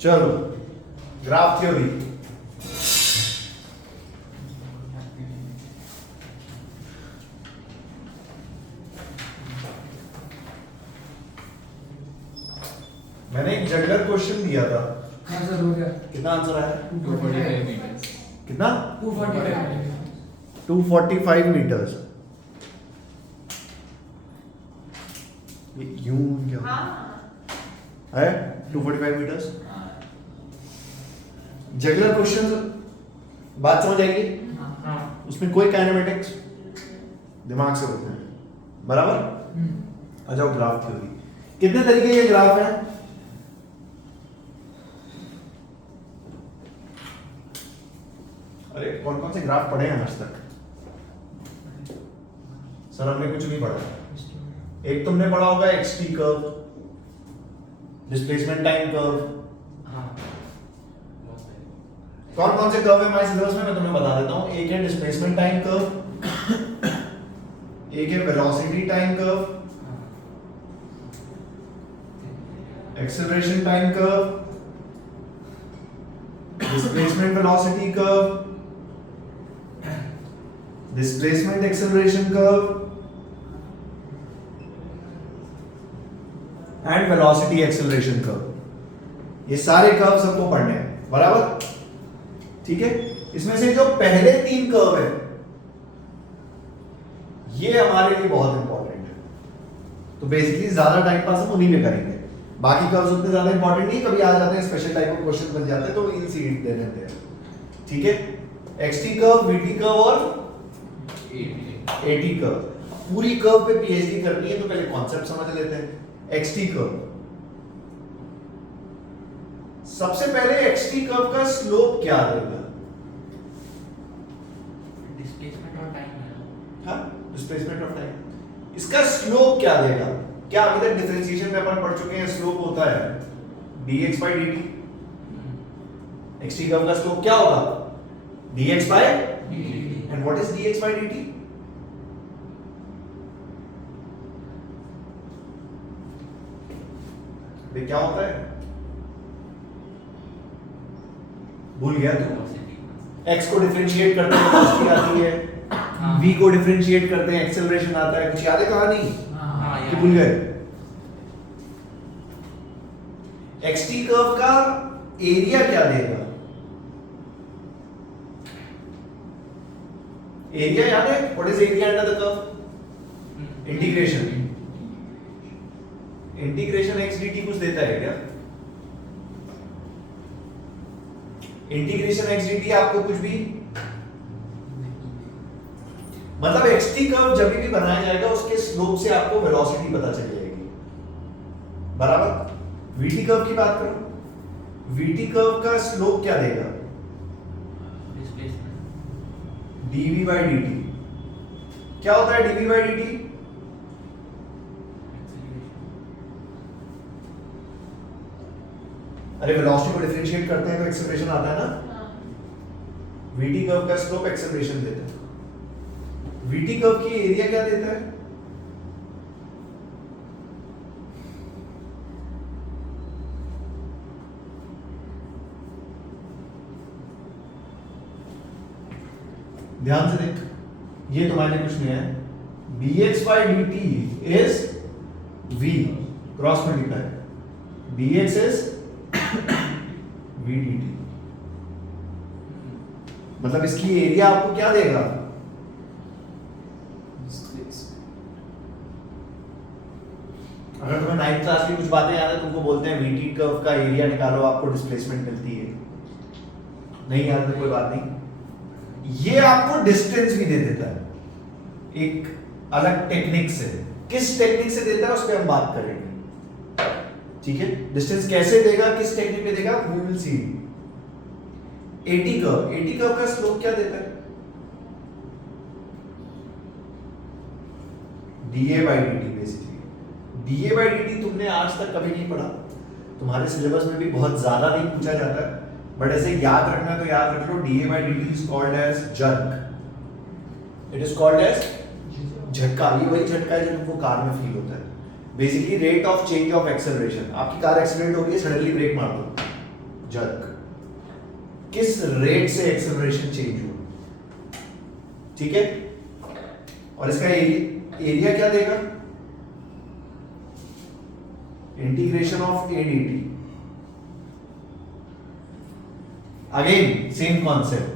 चलो graph theory. मैंने एक जनरल क्वेश्चन दिया था। हाँ सर हो गया। कितना आंसर आया? 245 मीटर्स। कितना? 245 245 मीटर्स। ये यूं क्या है? 245 मीटर्स। जनरल क्वेश्चन बात समझ आएगी? हाँ। उसमें कोई काइनेमेटिक्स दिमाग से होते हैं, बराबर? आ जाओ ग्राफ थ्योरी। कितने तरीके के ग्राफ हैं? अरे कौन कौन से ग्राफ पढ़े हैं आज तक? सर हमने कुछ नहीं पढ़ा। एक तुमने पढ़ा होगा x t curve, displacement time curve. कौन कौन से कर्व है हमारे सिलेबस में मैं तुम्हें बता देता हूं। एक है डिस्प्लेसमेंट टाइम कर्व, एक है velocity time curve, acceleration time curve, displacement velocity curve, displacement acceleration curve and velocity acceleration curve. ये सारे कर्व सबको पढ़ने हैं, बराबर? ठीक है। इसमें से जो पहले 3 कर्व है ये हमारे लिए बहुत इंपॉर्टेंट है, तो बेसिकली ज्यादा टाइम पास हम उन्हीं में करेंगे। बाकी कर्व्स उतने ज्यादा इंपॉर्टेंट नहीं, कभी आ जाते हैं स्पेशल टाइप ऑफ क्वेश्चन बन जाते हैं तो इन सीट दे देते हैं। ठीक है। एक्सटी कर्व, वीटी कर्व और एटी कर्व। पूरी कर्व पे पीएचडी करनी है तो पहले कॉन्सेप्ट समझ लेते हैं। एक्सटी कर्व, सबसे पहले एक्सटी कर्व का स्लोप क्या देगा? डिस्प्लेसमेंट और टाइम है। हाँ, डिस्प्लेसमेंट ऑफ टाइम। इसका स्लोप क्या देगा? क्या अभी तक डिफरेंशिएशन में अपन पढ़ चुके हैं, स्लोप होता है dx by dt। X t curve का स्लोप क्या होगा? dx by dt। And what is dx by dt? ये क्या होता है? भूल गया तू? x को डिफरेंशिएट करते हैं वेलोसिटी आती है, v को डिफरेंशिएट करते हैं एक्सेलरेशन आता है। कुछ याद है कहानी? हाँ कि भूल गए? xt कर्व का एरिया क्या देगा? एरिया याद है? What is area under the curve? Integration. Integration x dt कुछ देता है क्या? इंटीग्रेशन x dt आपको कुछ भी, मतलब xt कर्व जब भी बनाया जाएगा उसके स्लोप से आपको वेलोसिटी पता चल जाएगी, बराबर? vt कर्व की बात करो, vt कर्व का स्लोप क्या देगा? Displacement dv by dt। क्या होता है dv by dt? अरे वेलोसिटी को डिफरेंशिएट करते हैं तो एक्सेलरेशन आता है ना। vt कर्व का स्लोप एक्सेलरेशन देता है। vt कर्व की एरिया क्या देता है? ध्यान से देख, ये तुम्हारे लिए कुछ नहीं है। dx by dt is v cross multiply, dx is v dt। मतलब इसकी एरिया आपको क्या देगा? अगर तुम्हें 9th क्लास की कुछ बातें याद है, तुमको बोलते हैं vt कर्व का एरिया निकालो, आपको डिस्प्लेसमेंट मिलती है। नहीं याद है कोई बात नहीं। ये आपको डिस्टेंस भी दे देता है एक अलग टेक्निक से। किस टेक्निक से देता है उस पर हम बात करेंगे। ठीक है। डिस्टेंस कैसे देगा, किस टेक्निक में देगा, we will see. A t curve का स्लोप क्या देता है? dA by dt basically. dA by dt तुमने आज तक कभी नहीं पढ़ा, तुम्हारे सिलेबस में भी बहुत ज्यादा नहीं पूछा जाता है, बट ऐसे याद रखना तो याद रख लो। dA by dt is called as jerk। It is called as झटका। ये वही झटका है जो तुमको कार में फील होता है। Basically rate of change of acceleration. आपकी कार एक्सीडेंट हो गई, सडनली ब्रेक मार दो, जर्क, किस रेट से एक्सेलरेशन चेंज हुआ, ठीक है। और इसका एरिया क्या देगा, integration of A D T, again same concept,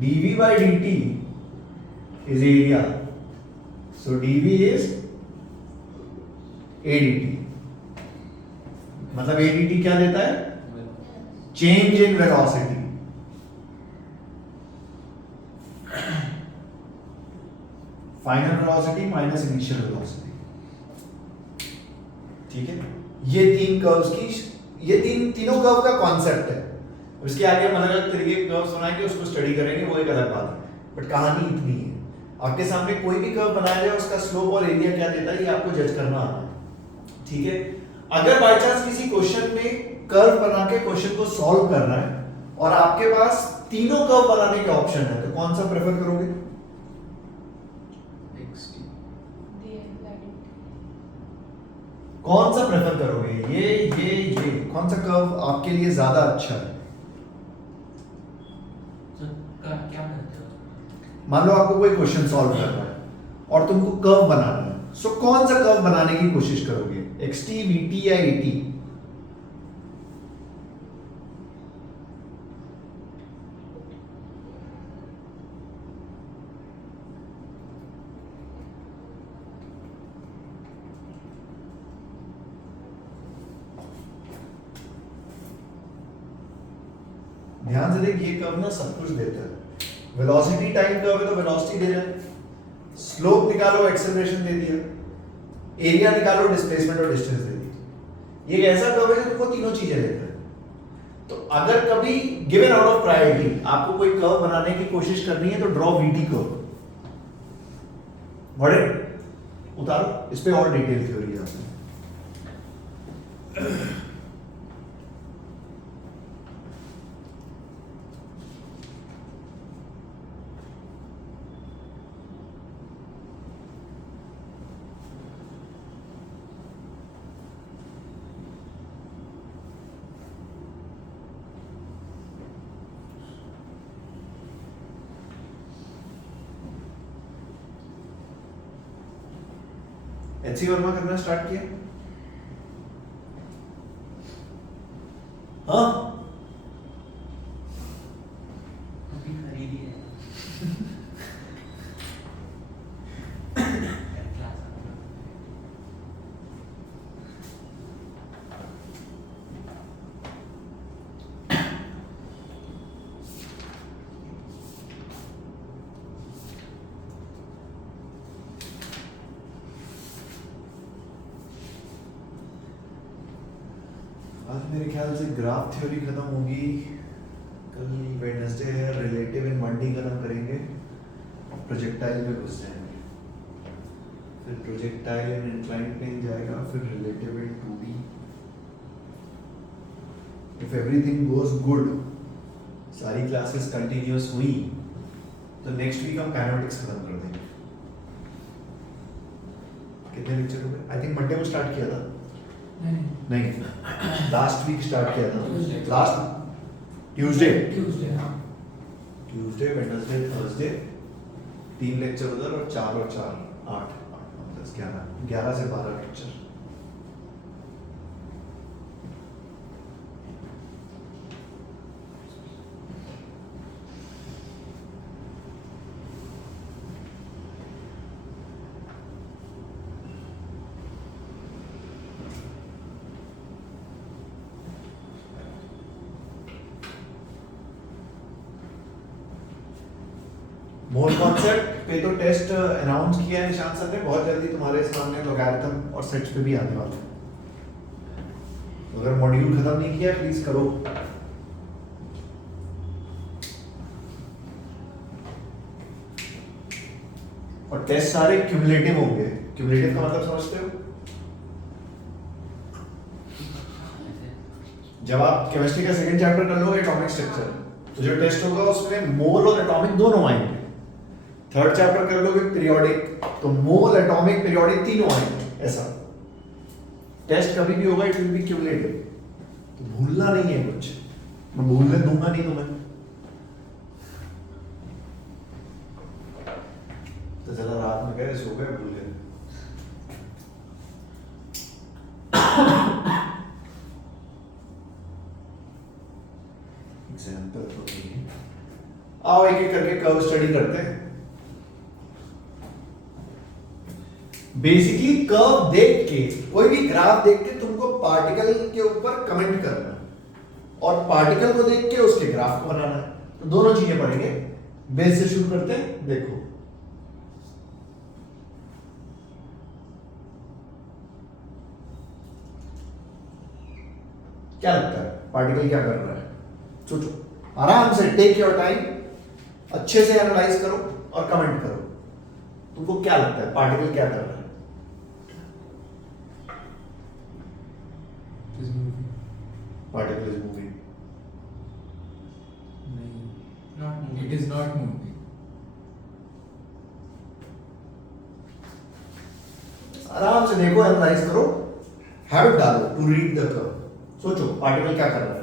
dv by dt is area, so dv is a dt, मतलब a dt क्या देता है, change in velocity, final velocity minus initial velocity, ठीक है। ये तीन कर्व्स की, ये तीनों कर्व का कॉन्सेप्ट है। उसके आगे हम अलग अलग तरीके के कर्व्स बनाएंगे, उसको स्टडी करेंगे, वो एक अलग बात है, बट कहानी इतनी है। आपके सामने कोई भी कर्व बनाया जाए, उसका स्लोप और एरिया क्या देता है, ये आपको जज करना आना है, ठीक है। अगर बाय चांस किसी क्वेश्चन में कर्व बना के क्वेश्चन को सॉल्व करना है और आपके पास तीनों कर्व बनाने के ऑप्शन है, तो कौन सा प्रेफर करोगे, कौन सा प्रेफर करोगे, ये कौन सा कर्व आपके लिए ज्यादा अच्छा है। तो क्या करते हो, मान लो आपको कोई क्वेश्चन सॉल्व करना है और तुमको कर्व बनाना है, सो कौन सा कर्व बनाने की कोशिश करोगे, xt, vt या at। ध्यान से देख, ये कर्व ना सब कुछ देता है, वेलोसिटी टाइम कर्व है तो वेलोसिटी दे रहा है, स्लोप निकालो एक्सेलरेशन दे दिया, एरिया निकालो डिस्प्लेसमेंट और डिस्टेंस दे दी। ये एक ऐसा कर्व है जो तुमको तीनों चीजें देता है। तो अगर कभी गिवन आउट ऑफ प्रायोरिटी आपको कोई कर्व बनाने की कोशिश करनी है तो ड्रॉ वीटी कर्व, उतारो, इस पे और डिटेल थ्योरी आती है। एचसी वर्मा करना स्टार्ट किया, हाँ अभी खरीदी है क्लास आज मेरे ख्याल से ग्राफ थ्योरी खत्म होगी, कल वेडनेसडे है, रिलेटिव इन मंडी खत्म करेंगे और प्रोजेक्टाइल पे घुस जाएंगे, फिर प्रोजेक्टाइल इन इंक्लाइंड प्लेन जाएगा, फिर relative in 2D। If everything goes good, सारी क्लासेस कंटिन्यूअस हुई तो नेक्स्ट वीक हम काइनेमेटिक्स खत्म कर देंगे। कितने लेक्चर हो गए, आई थिंक मंडे को स्टार्ट किया था, नहीं लास्ट वीक स्टार्ट किया था, लास्ट ट्यूसडे हाँ ट्यूसडे वेडनेसडे थर्सडे 3 लेक्चर उधर और 4 और 4 8 10 11 से 12 लेक्चर। मोर कॉन्सेप्ट पे तो टेस्ट अनाउंस किया है निशान सर ने, बहुत जल्दी तुम्हारे सामने लॉगरिथम और सेट्स पे भी आने वाला है। अगर मॉड्यूल खत्म नहीं किया प्लीज करो। और टेस्ट सारे क्यूमुलेटिव होंगे। क्यूमुलेटिव का मतलब समझते हो? जब आप केमिस्ट्री का सेकंड चैप्टर कर लोगे एटॉमिक स्ट्रक्चर, तो जो टेस्ट होगा उसमें मोल और एटॉमिक दोनों आएंगे। थर्ड चैप्टर कर लोगे पीरियोडिक, तो मोल एटॉमिक पीरियोडिक तीनों आएंगे। ऐसा टेस्ट कभी भी होगा, इट विल बी क्यूमुलेटिव। तो भूलना भूलना नहीं है कुछ, मैं भूलने दूंगा नहीं तुम्हें। तो चला रात में गए, सो गए, भूल गए। एग्जाम्पल तो नहीं है। आओ एक एक करके कर्व स्टडी करते हैं। बेसिकली कर्व देख के, कोई भी ग्राफ देख के तुमको पार्टिकल के ऊपर कमेंट करना है और पार्टिकल को देख के उसके ग्राफ को बनाना है। तो दोनों चीजें पढ़ेंगे। बेस से शुरू करते हैं। देखो क्या लगता है पार्टिकल क्या कर रहा है? सोचो, आराम से, टेक योर टाइम, अच्छे से एनालाइज करो और कमेंट करो। तुमको क्या लगता है पार्टिकल क्या कर रहा है? Particle is moving. Not moving. It is not moving. आराम से देखो, एनालाइज करो, हैबिट डालो टू रीड द कर्व। सोचो पार्टिकल क्या कर रहा है?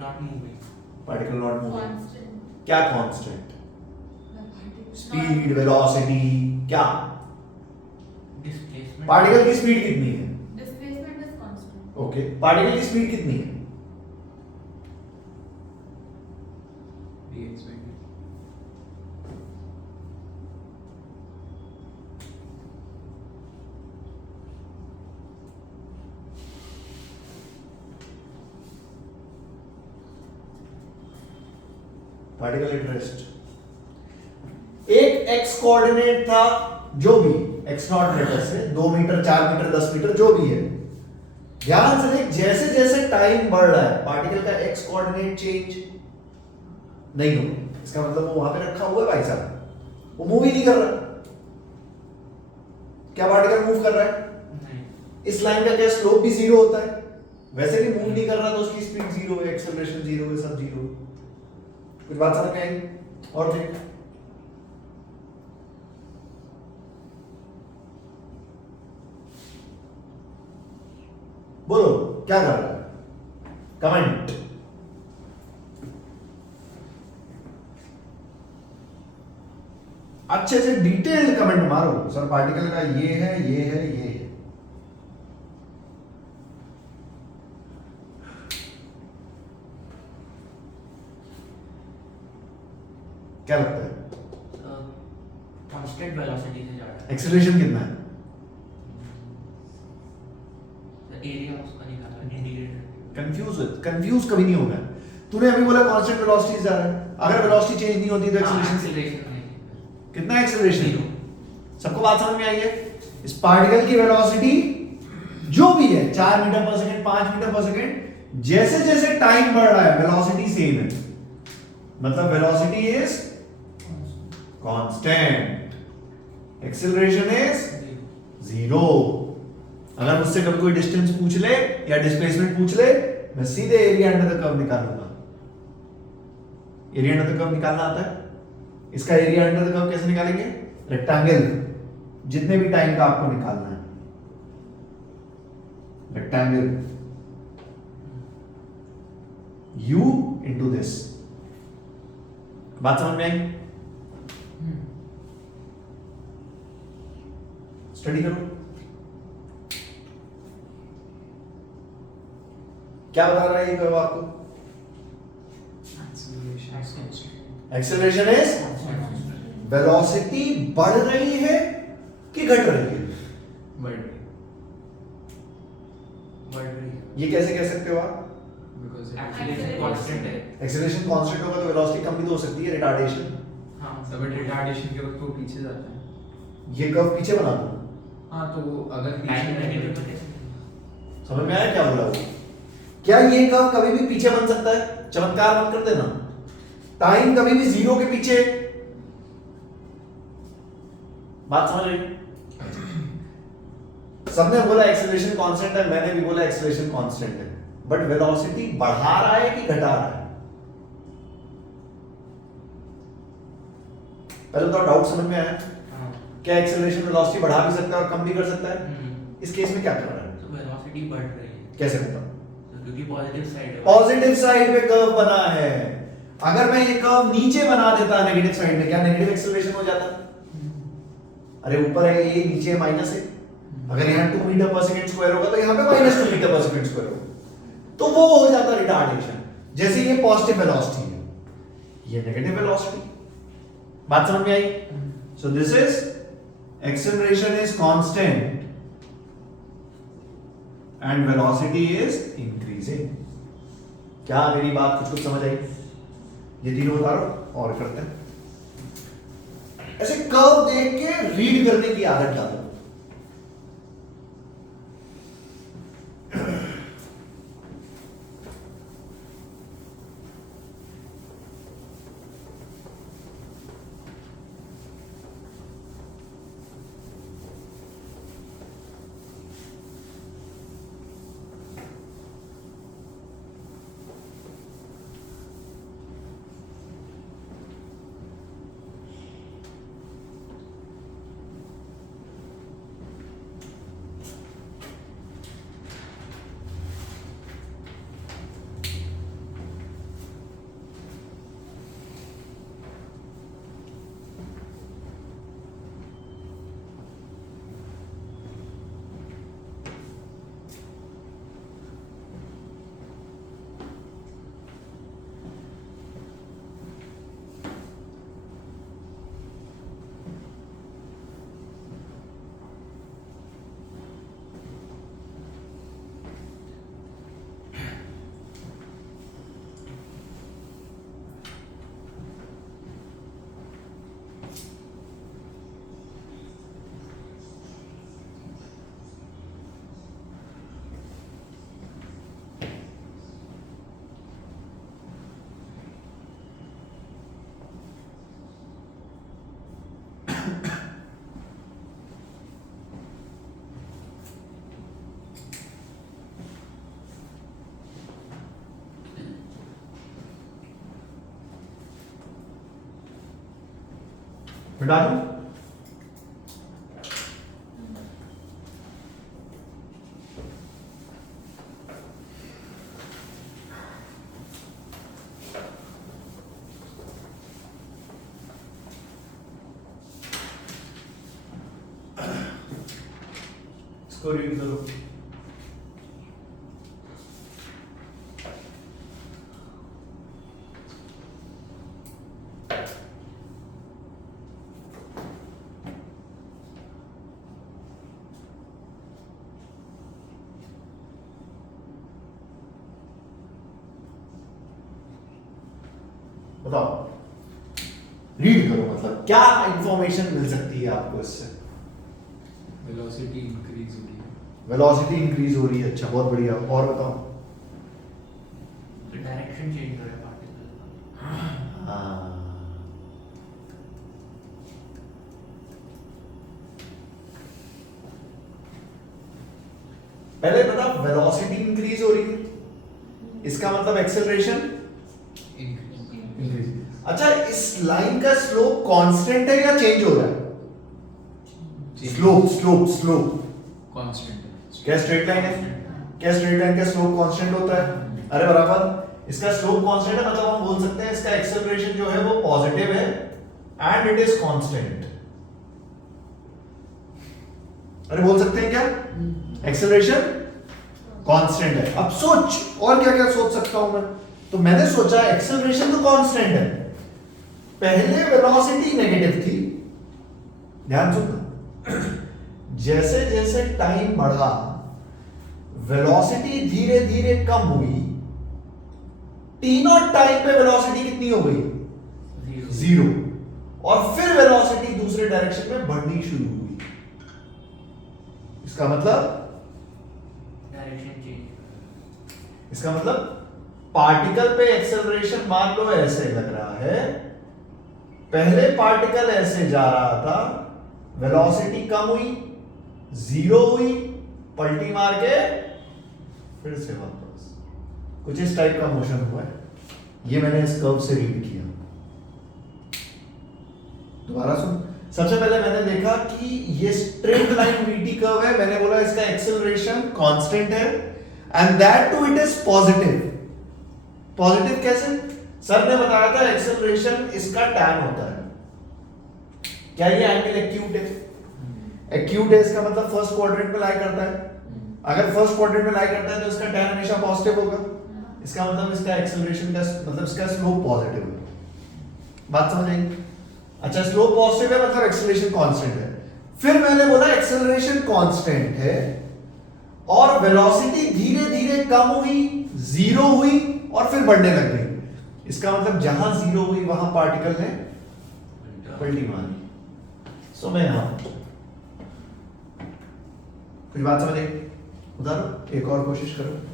Not moving. Particle not moving. Constant. क्या constant? The particle. Speed, velocity, क्या? Displacement. पार्टिकल की स्पीड कितनी है? Displacement is constant. Okay, particle की स्पीड कितनी है? dx by dt. Particle at rest. एक एक्स कोऑर्डिनेट था, जो भी एक्स नॉट लेटर से 2 मीटर, 4 मीटर, 10 मीटर, जो भी है। ध्यान से देख, जैसे जैसे टाइम बढ़ रहा है पार्टिकल का एक्स कोऑर्डिनेट चेंज नहीं हो। इसका मतलब वो वहां पे रखा हुआ है भाई साहब, वो मूव ही नहीं कर रहा। क्या पार्टिकल मूव कर रहा है? नहीं. इस लाइन का क्या स्लोप भी जीरो होता है? वैसे भी मूव नहीं कर रहा तो उसकी स्पीड जीरो है, एक्सेलरेशन जीरो है, सब जीरो। कुछ बात समझ में आई? और देख, बोलो क्या कर रहा है? कमेंट। अच्छे से डिटेल्ड कमेंट मारो। सर पार्टिकल का ये है, ये है, ये है। क्या लगता है? Constant velocity से जा रहा है. एक्सेलरेशन कितना है? The area उसका निकाला इंटीग्रेटर. कंफ्यूज कभी नहीं होगा। तूने अभी बोला कांस्टेंट वेलोसिटी से जा रहा है, अगर वेलोसिटी चेंज नहीं होती तो एक्सेलरेशन एक्सेलरेशन नहीं. कितना? Acceleration Zero. सबको बात समझ में आई है? इस पार्टिकल की वेलोसिटी जो भी है, 4 मीटर पर सेकंड, 5 मीटर पर सेकंड, जैसे जैसे टाइम बढ़ रहा है वेलोसिटी सेम है। मतलब velocity is constant, acceleration is zero. अगर मुझसे कभी कोई डिस्टेंस पूछ ले या डिस्प्लेसमेंट पूछ ले, मैं सीधे एरिया अंडर द कर्व निकालूंगा। एरिया अंडर द कर्व निकालना आता है? इसका एरिया अंडर द कर्व कैसे निकालेंगे? रेक्टेंगल, जितने भी टाइम का आपको निकालना है, रेक्टेंगल u इंटू दिस। बात समझ में आई? स्टडी करो। क्या बता रहा है ये कर्व आपको? एक्सेलरेशन इज वेलोसिटी बढ़ रही है कि घट रही है? बढ़ रही बढ़ रही है. ये कैसे कह सकते हो आप? because Acceleration constant है. एक्सेलरेशन कांस्टेंट होगा तो वेलोसिटी कम भी तो हो सकती है, रिटार्डेशन। हाँ. बट रिटार्डेशन के वक्त वो पीछे जाता है। ये कर्व पीछे बना दो। हाँ तो वो अगर Time पीछे negative जाएगा है. समझ में आया क्या बोला वो? क्या ये कर्व कभी भी पीछे बन सकता है? चमत्कार मत कर देना। टाइम कभी भी जीरो के पीछे। बात समझ रही? सबने बोला एक्सेलरेशन कांस्टेंट है, मैंने भी बोला एक्सेलरेशन कांस्टेंट है, बट वेलोसिटी बढ़ा रहा है कि घटा रहा है? पहले तो डाउट समझ में आया? हाँ. क्या एक्सेलरेशन वेलोसिटी बढ़ा भी सकता है और कम भी कर सकता है? हम्म. इस केस में क्या कर रहा है? तो velocity बढ़ रही है. कैसे पता? तो क्योंकि पॉजिटिव साइड है। पॉजिटिव साइड पे कर्व बना है। अगर मैं ये कर्व नीचे बना देता नेगेटिव साइड में, क्या नेगेटिव एक्सेलरेशन हो जाता? अरे ऊपर है ये, नीचे माइनस है। अगर यहाँ 2 मीटर पर सेकंड स्क्वायर होगा तो यहाँ पे -2 मीटर पर सेकंड स्क्वायर होगा, तो वो हो जाता रिटार्डेशन। जैसे ये पॉजिटिव वेलोसिटी है, ये नेगेटिव वेलोसिटी। बात समझ में आई? So this is acceleration is constant and velocity is increasing. क्या मेरी बात कुछ समझ आई? ये तीनों बता रहा और करते हैं। ऐसे कर्व देख के रीड करने की आदत डालो। मिटा दूं? इसको रीड करो। बताओ, रीड करो, मतलब क्या इंफॉर्मेशन मिल सकती है आपको इससे? वेलोसिटी इंक्रीज हो रही है। वेलोसिटी इंक्रीज हो रही है, अच्छा बहुत बढ़िया। और बताओ? तो डायरेक्शन चेंज हो रहा है पार्टिकल का। हाँ, पहले बता, वेलोसिटी इंक्रीज हो रही है, इसका मतलब एक्सेलरेशन इंक्रीज। अच्छा, इस लाइन का स्लोप कांस्टेंट है या चेंज हो रहा है? स्लोप स्लोप स्लोप कांस्टेंट है। क्या स्ट्रेट लाइन है? क्या स्ट्रेट लाइन का स्लोप कांस्टेंट होता है? अरे बराबर, इसका स्लोप कांस्टेंट है, मतलब हम बोल सकते हैं इसका एक्सेलरेशन जो है वो पॉजिटिव है एंड इट इज कांस्टेंट। अरे बोल सकते हैं क्या एक्सेलरेशन कांस्टेंट है? अब सोच और क्या क्या सोच सकता हूं मैं। तो मैंने सोचा एक्सेलरेशन तो कांस्टेंट है, पहले वेलोसिटी नेगेटिव थी, ध्यान सुनना, जैसे जैसे टाइम बढ़ा वेलोसिटी धीरे धीरे कम हुई, t0 टाइम पे वेलोसिटी कितनी हो गई? 0। और फिर वेलोसिटी दूसरे डायरेक्शन में बढ़नी शुरू हुई। इसका मतलब डायरेक्शन चेंज। इसका मतलब पार्टिकल पे एक्सेलरेशन मान लो ऐसे लग रहा है, पहले पार्टिकल ऐसे जा रहा था, वेलोसिटी कम हुई, 0 हुई, पलटी मार के फिर से वापस, कुछ इस टाइप का मोशन हुआ है। ये मैंने इस कर्व से रीड किया। दोबारा सुन। सबसे पहले मैंने देखा कि ये स्ट्रेट लाइन वीटी कर्व है, मैंने बोला इसका एक्सेलरेशन कांस्टेंट है। And that to it is positive. Positive कैसे? सर ने बताया था एक्सेलरेशन इसका tan होता है। क्या ये एंगल एक्यूट है? एक्यूट है इसका मतलब फर्स्ट क्वाड्रेंट में लाई करता है। अगर फर्स्ट क्वाड्रेंट में लाई करता है तो इसका tan हमेशा पॉजिटिव होगा। इसका मतलब इसका एक्सेलरेशन का मतलब इसका स्लोप पॉजिटिव है। बात समझ आई? अच्छा, स्लोप पॉजिटिव है मतलब एक्सेलरेशन कांस्टेंट है। फिर मैंने बोला एक्सेलरेशन कांस्टेंट है और वेलोसिटी धीरे धीरे कम हुई, जीरो हुई और फिर बढ़ने लग गई। इसका मतलब जहां जीरो हुई वहां पार्टिकल ने पलटी मारी। सो मैं यहां कुछ बात समझ आई? उतारो, एक और कोशिश करो।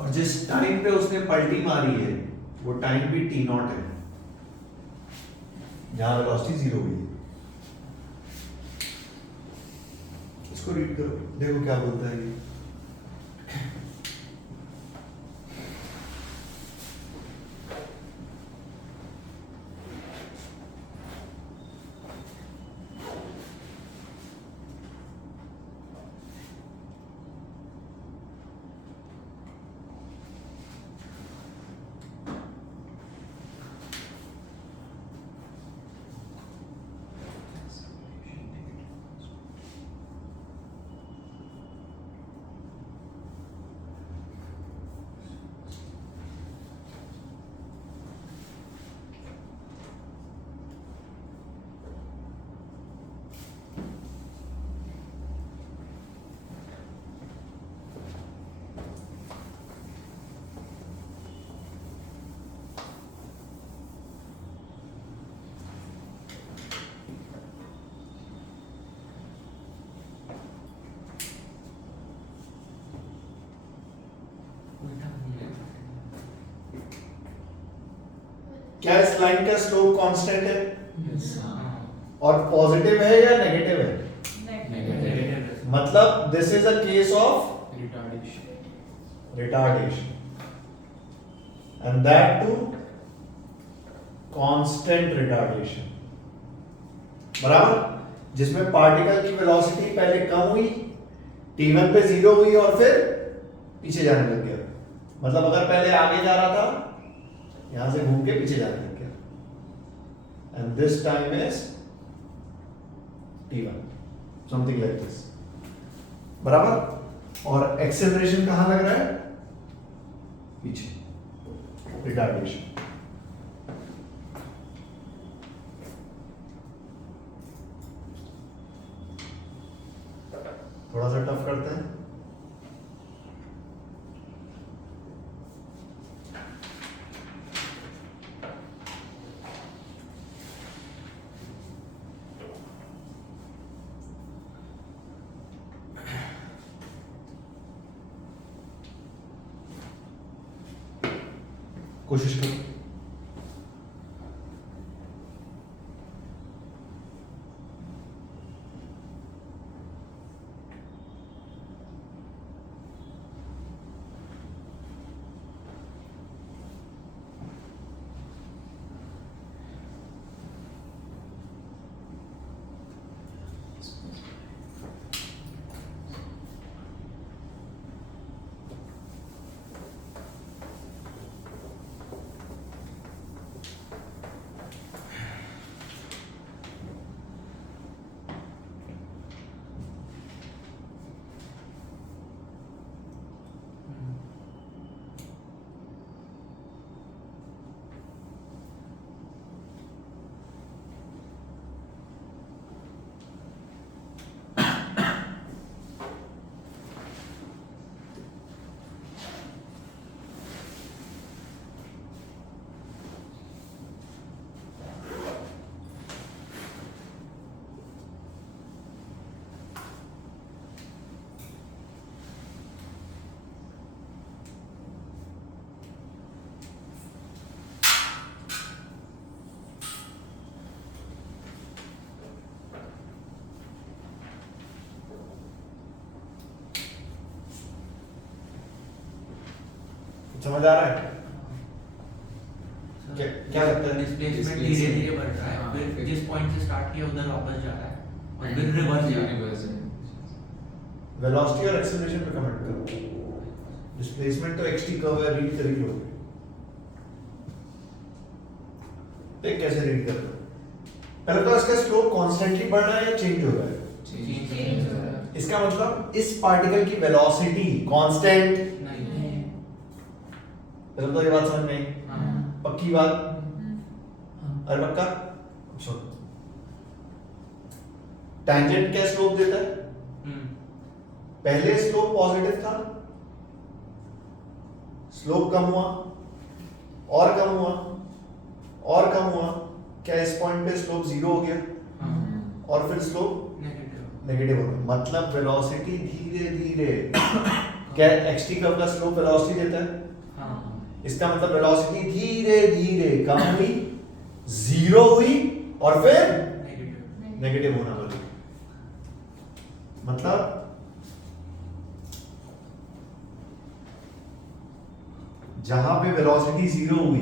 और जिस टाइम पे उसने पलटी मारी है वो टाइम भी t नॉट है, जहां वेलोसिटी जीरो हुई है। इसको रीड करो, देखो क्या बोलता है ये। क्या इस लाइन का स्लोप कांस्टेंट है और पॉजिटिव है या नेगेटिव है? Negative. मतलब this is a case of retardation retardation and that to constant retardation, बराबर, जिसमें पार्टिकल की वेलोसिटी पहले कम हुई, t1 पे जीरो हुई और फिर पीछे जाने लग गया। मतलब अगर पहले आगे जा रहा था, यहां से घूम के पीछे जाने लग गया। And this time is t1, something like this, बराबर। और एक्सेलरेशन कहां लग रहा है? पीछे, रिटार्डेशन। थोड़ा सा टफ करते हैं। कोशिश करो। समझ आ रहा है? क्या लगता है? डिस्प्लेसमेंट धीरे धीरे बढ़ रहा है, फिर जिस पॉइंट से स्टार्ट किया उधर वापस जा रहा है और फिर रिवर्स जा रहा है। वेलोसिटी और एक्सेलरेशन पे कमेंट करो। डिस्प्लेसमेंट तो xt कर्व है, रीड कर ही लोगे। देख कैसे रीड कर रहे हो। पहले तो इसका स्लोप कांस्टेंटली बढ़ रहा है या चेंज हो रहा है? चेंज हो रहा है। इसका मतलब इस पार्टिकल की वेलोसिटी कांस्टेंट। नहीं। पहले तो ये बात समझ में आई। हाँ। पक्की बात? हाँ। अरे पक्का? सुन, टैंजेंट क्या स्लोप देता है? पहले स्लोप पॉजिटिव था, स्लोप कम हुआ और कम हुआ और कम हुआ, क्या इस पॉइंट पे स्लोप जीरो हो गया हाँ। और फिर स्लोप नेगेटिव। नेगेटिव हो गया। मतलब वेलोसिटी धीरे धीरे क्या xt कर्व का स्लोप वेलोसिटी देता है? हाँ। इसका मतलब वेलोसिटी धीरे धीरे कम हुई, जीरो हुई और फिर नेगेटिव। नेगेटिव होना लगी। मतलब जहां पे वेलोसिटी जीरो हुई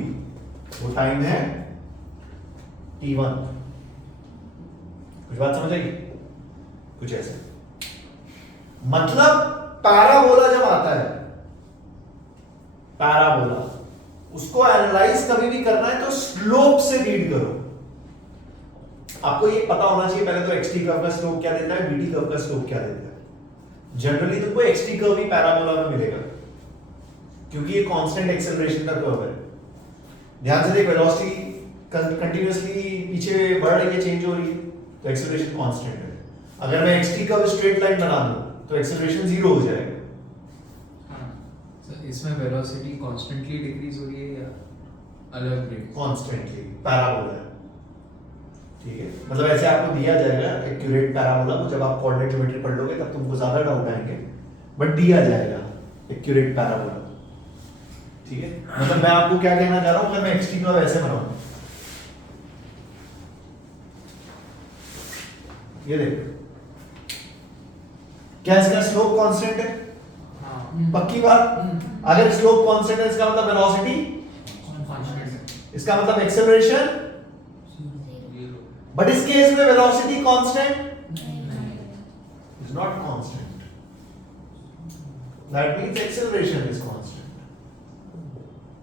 वो टाइम है t1। कुछ बात समझ आई? कुछ ऐसे मतलब पैराबोला जब आता है, पैराबोला उसको एनालाइज कभी भी करना है तो स्लोप से रीड करो। आपको ये पता होना चाहिए पहले तो xt कर्व का स्लोप क्या देता है, vt कर्व का स्लोप क्या देता है। जनरली तुमको xt कर्व ही पैराबोला में मिलेगा क्योंकि ये कांस्टेंट एक्सेलरेशन का कर्व है। ध्यान से देख, वेलोसिटी कंटीन्यूअसली पीछे बढ़ रही है, चेंज हो रही है, तो एक्सेलरेशन कांस्टेंट है। अगर मैं xt कर्व स्ट्रेट लाइन बना दूं तो एक्सेलरेशन जीरो हो जाएगा। हाँ। सर इसमें वेलोसिटी कांस्टेंटली डिक्रीज हो रही है या अलग रेट? कांस्टेंटली पैराबोला है, ठीक है। मतलब ऐसे आपको दिया जाएगा एक्यूरेट पैराबोला को, जब आप कोऑर्डिनेट ज्योमेट्री पढ़ लोगे तब तुमको ज्यादा डाउट आएंगे, बट दिया जाएगा एक्यूरेट पैराबोला, ठीक है। मतलब मैं आपको क्या कहना चाह रहा हूं, अगर मैं xt कर्व ऐसे बनाऊं, ये देख, क्या इसका स्लोप कांस्टेंट है? हाँ। पक्की बात? अगर स्लोप कांस्टेंट है इसका मतलब वेलोसिटी, कांस्टेंट। इसका मतलब एक्सेलरेशन, जीरो। बट इस केस में वेलोसिटी कांस्टेंट नहीं। is not constant. That means acceleration is constant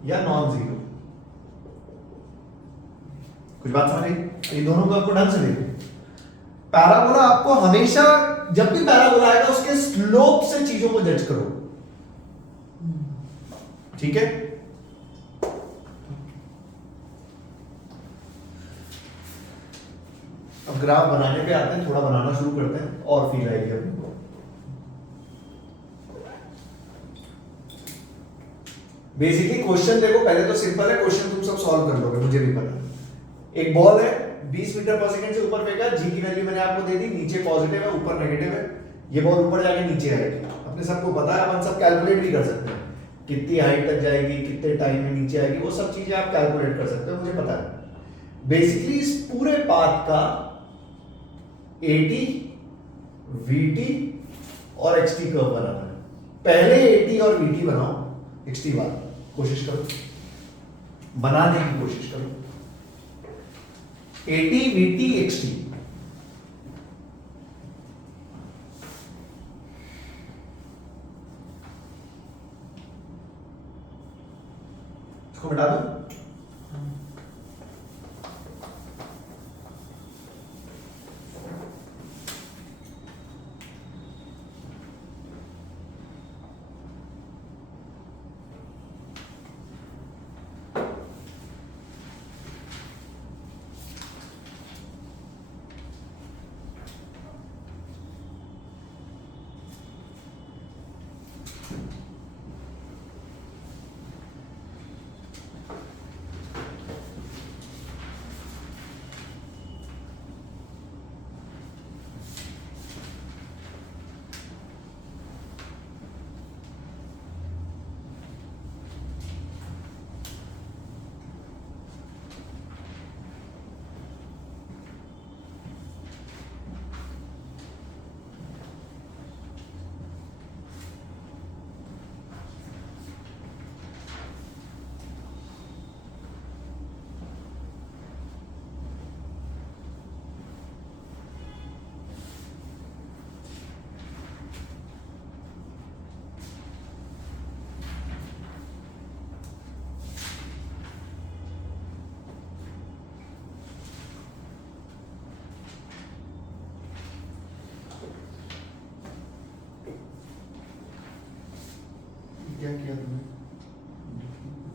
या non-zero. कुछ बात समझ आई? ये दोनों को आपको ढंग से देखो। पैराबोला आपको हमेशा, जब भी पैराबोला आएगा उसके स्लोप से चीजों को जज करो, ठीक है। अब ग्राफ बनाने पे आते हैं, थोड़ा बनाना शुरू करते हैं और फील आएगी अपने को। बेसिकली क्वेश्चन देखो, पहले तो सिंपल है, क्वेश्चन तुम सब सॉल्व कर लोगे, मुझे भी पता है। एक बॉल है 20 मीटर पर सेकंड से ऊपर फेंका, जी की वैल्यू मैंने आपको दे दी, नीचे पॉजिटिव है ऊपर नेगेटिव है, ये बॉल ऊपर जाके नीचे आएगी। अपने सबको पता है, अपन सब कैलकुलेट भी कर सकते हैं, कितनी हाइट तक जाएगी, कितने टाइम में नीचे आएगी, वो सब चीजें आप कैलकुलेट कर सकते हो, मुझे पता है। बेसिकली इस पूरे पाथ का AT, VT और XT कर्व बनाना है। पहले AT और VT बनाओ, XT बाद कोशिश करो, बनाने की कोशिश करो। AT, VT, XT, इसको मिटा दो।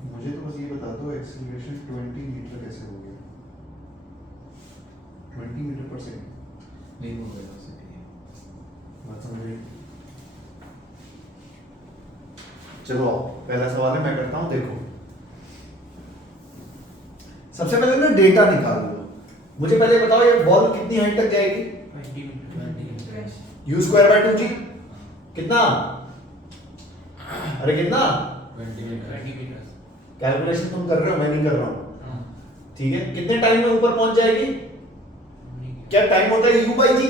मुझे तो बस ये बता दो एक्सीलरेशन 20 मीटर कैसे हो गया 20 मीटर पर सेकंड नहीं हो वेलोसिटी है। बात समझ रही? चलो आओ, पहला सवाल है मैं करता हूं, देखो सबसे पहले ना डेटा निकाल लो। मुझे पहले बताओ ये बॉल कितनी हाइट तक जाएगी? 20 metre u square by 2g कितना? अरे कितना? 20 मीटर कैलकुलेशन तुम कर रहे हो, मैं नहीं कर रहा हूं। हाँ ठीक है, कितने टाइम में ऊपर पहुंच जाएगी? क्या टाइम होता है u बाई g?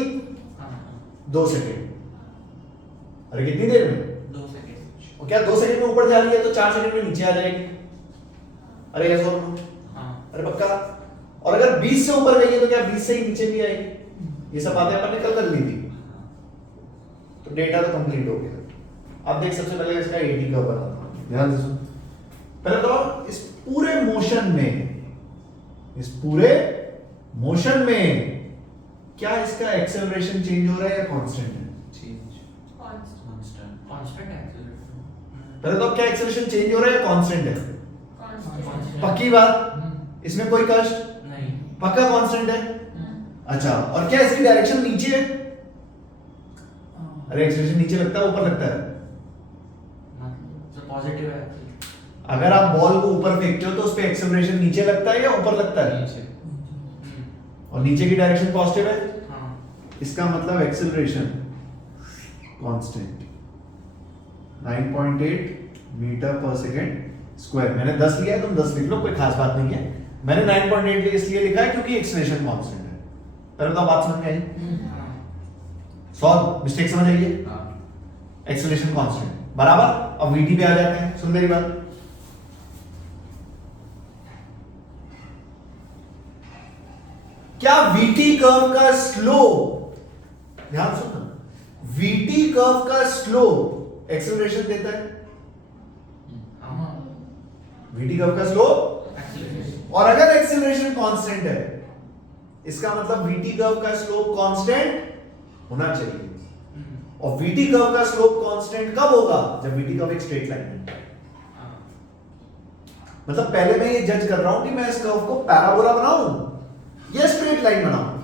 हाँ 2 सेकंड। अरे कितनी देर में? 2 सेकंड और क्या 2 सेकंड में ऊपर जा रही है तो 4 सेकंड में नीचे आ जाएगी? अरे यस और नो? हाँ अरे पक्का? और अगर 20 से ऊपर गई है तो क्या 20 से ही नीचे भी आएगी? ये सब बातें अपन ने कल कर ली थी। तो डेटा तो कंप्लीट हो गया। अब देख सबसे पहले इसका एटी कर्व बनाता हूं, ध्यान से सुन। पहले तो इस पूरे मोशन में क्या इसका एक्सेलरेशन चेंज हो रहा है या कांस्टेंट है? चेंज कांस्टेंट एक्सीलरेशन पहले तो क्या एक्सेलरेशन चेंज हो रहा है या कांस्टेंट है? कांस्टेंट पक्की बात? इसमें कोई कष्ट? नहीं पक्का कांस्टेंट है? अच्छा, और क्या इसकी डायरेक्शन नीचे है? अरे एक्सेलरेशन नीचे लगता है ऊपर लगता है? तो पॉजिटिव है अगर आप बॉल को ऊपर फेंकते हो तो उस पे एक्सेलरेशन नीचे लगता है या ऊपर लगता है? नीचे। और नीचे की डायरेक्शन पॉजिटिव है, हाँ इसका मतलब एक्सेलरेशन कांस्टेंट 9.8 मीटर पर सेकंड स्क्वायर। मैंने 10 लिया है, तुम 10 लिख लो, कोई खास बात नहीं है। मैंने 9.8 इसलिए लिखा है क्योंकि एक्सेलरेशन कांस्टेंट है। पहले तो बात समझ में आई? हाँ सॉल्व मिस्टेक समझ आइए? हाँ एक्सेलरेशन कांस्टेंट बराबर। अब वीटी पे आ जाते हैं, सुन मेरी बात। क्या वीटी कर्व का स्लोप, ध्यान सुनना, वीटी कर्व का स्लोप एक्सेलरेशन देता है? हाँ वीटी कर्व का स्लोप, एक्सीलरेशन और अगर एक्सेलरेशन कांस्टेंट है इसका मतलब वीटी कर्व का स्लोप कांस्टेंट होना चाहिए। और वीटी कर्व का स्लोप कांस्टेंट कब होगा? जब वीटी कर्व एक स्ट्रेट लाइन है। मतलब पहले मैं ये जज कर रहा हूं कि मैं इस कर्व को पैराबोला बनाऊं या स्ट्रेट लाइन बनाऊं।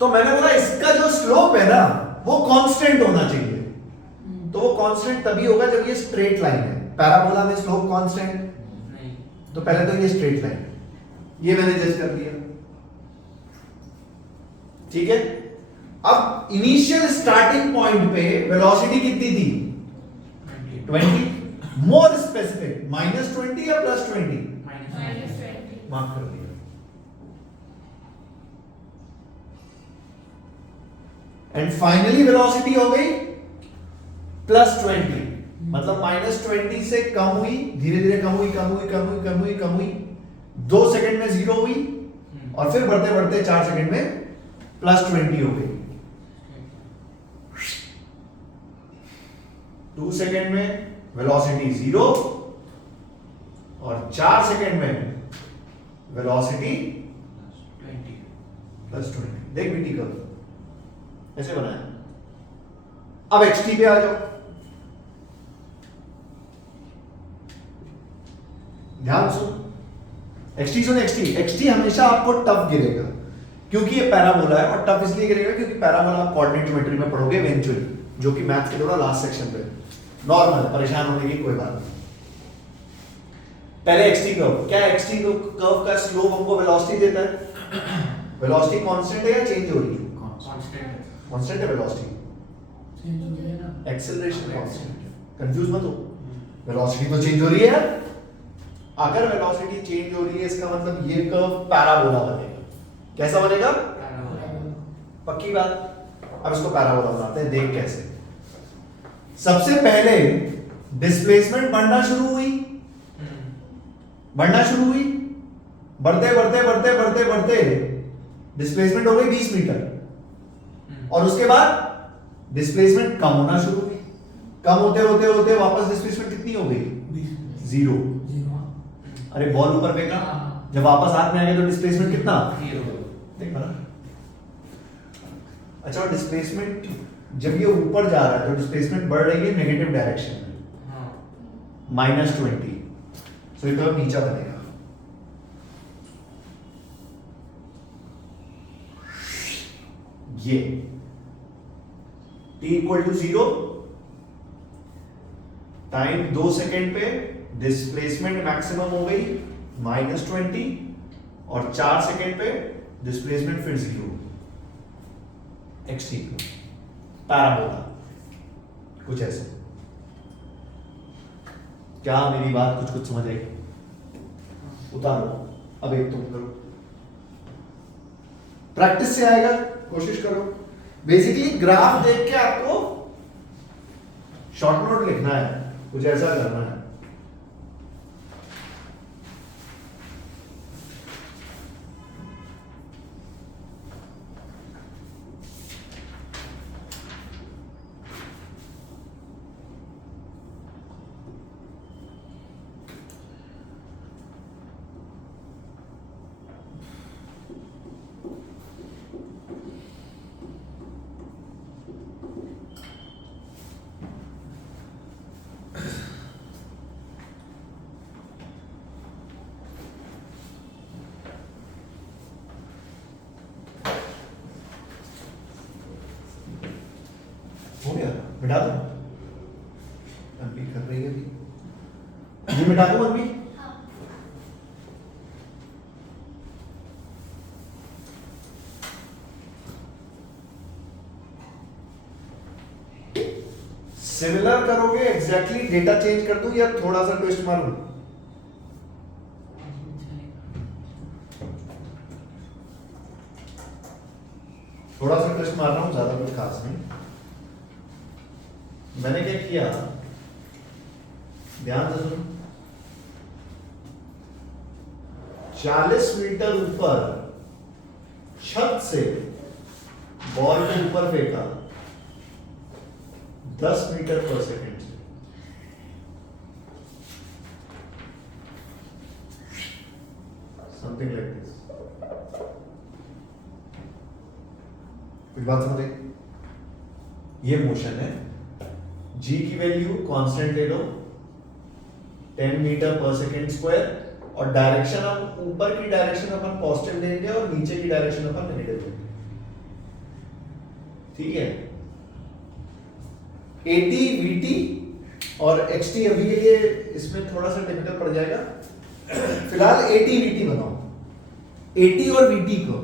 तो मैंने बोला इसका जो स्लोप है ना वो कांस्टेंट होना चाहिए। तो वो कांस्टेंट तभी होगा जब ये स्ट्रेट लाइन है। पैराबोला में स्लोप कांस्टेंट, नहीं तो पहले तो ये स्ट्रेट लाइन, ये मैंने जज कर दिया। ठीक है, अब इनिशियल स्टार्टिंग पॉइंट पे वेलोसिटी कितनी थी? 20। मोर स्पेसिफिक -20 या +20? माफ कर दिया। एंड फाइनली वेलोसिटी हो गई +20, मतलब -20 से कम हुई, धीरे धीरे कम हुई 2 सेकंड में 0 हुई और फिर बढ़ते बढ़ते 4 सेकंड में +20 हो गई। 2 सेकंड में वेलोसिटी 0 और 4 सेकंड में वेलोसिटी 20 +20। देख वीटी कर्व ऐसे बनाया। अब xt पे आ जाओ, ध्यान सुन, xt सुन, xt हमेशा आपको टफ गिरेगा क्योंकि ये पैराबोला है। और टफ इसलिए गिरेगा क्योंकि पैराबोला आप कोऑर्डिनेट ज्योमेट्री में पढ़ोगे इवेंचुअली, जो कि मैथ्स के थोड़ा लास्ट सेक्शन पे। नॉर्मल, परेशान होने की कोई बात नहीं। पहले xt कर्व, क्या xt कर्व का स्लोप हमको वेलोसिटी देता है? वेलोसिटी कांस्टेंट है या चेंज हो रही है? कांस्टेंट कांस्टेंट है वेलोसिटी, एक्सेलरेशन कांस्टेंट है। कंफ्यूज मत हो, वेलोसिटी तो चेंज हो रही है। अगर वेलोसिटी चेंज हो रही है इसका मतलब ये कर्व पैराबोला बनेगा। कैसा बनेगा? पक्की बात। अब इसको पैराबोला बनाते हैं, देख कैसे। सबसे पहले डिस्प्लेसमेंट बढ़ना शुरू हुई, बढ़ते डिस्प्लेसमेंट हो गई 20 मीटर, और उसके बाद डिस्प्लेसमेंट कम होना शुरू हुई। कम होते वापस डिस्प्लेसमेंट कितनी हो गई? 0। अरे बॉल ऊपर फेंका, जब वापस हाथ में आ गया तो डिस्प्लेसमेंट कितना? 0 देख बना। अच्छा, डिस्प्लेसमेंट जब ये ऊपर जा रहा है तो डिस्प्लेसमेंट बढ़ रही है नेगेटिव डायरेक्शन में, -20, सो ये कर्व नीचा बनेगा। ये t equal to 0, time 2 second पे डिस्प्लेसमेंट मैक्सिमम हो गई -20, और 4 सेकेंड पे डिस्प्लेसमेंट फिर 0, xt पैराबोला कुछ ऐसे। क्या मेरी बात कुछ कुछ समझ आई? उतारो, अब एक तुम करो, प्रैक्टिस से आएगा, कोशिश करो। बेसिकली ग्राफ देख के आपको शॉर्ट नोट लिखना है, कुछ ऐसा करना है। हो गया, मिटा दो। अभी कर रही है अभी, ये मिटा दो अभी। सिमिलर करोगे, एग्जैक्टली डेटा चेंज कर दूं या थोड़ा सा ट्विस्ट मारूं? थोड़ा सा ट्विस्ट मार रहा हूं, ज्यादा कुछ खास नहीं। मैंने क्या किया, ध्यान दो सुनो, 40 मीटर ऊपर छत से बॉल को ऊपर फेंका 10 मीटर पर सेकेंड से। Something like this. कुछ बात समझ आई? ये मोशन है, g की वैल्यू कांस्टेंट ले लो 10 मीटर पर सेकेंड स्क्वायर, और डायरेक्शन हम ऊपर की डायरेक्शन अपन पॉजिटिव लेंगे और नीचे की डायरेक्शन अपन नेगेटिव लेंगे, ठीक है। AT VT और XT अभी के लिए इसमें थोड़ा सा डिफिकल्ट पड़ जाएगा, फिलहाल AT VT बनाओ, AT और VT को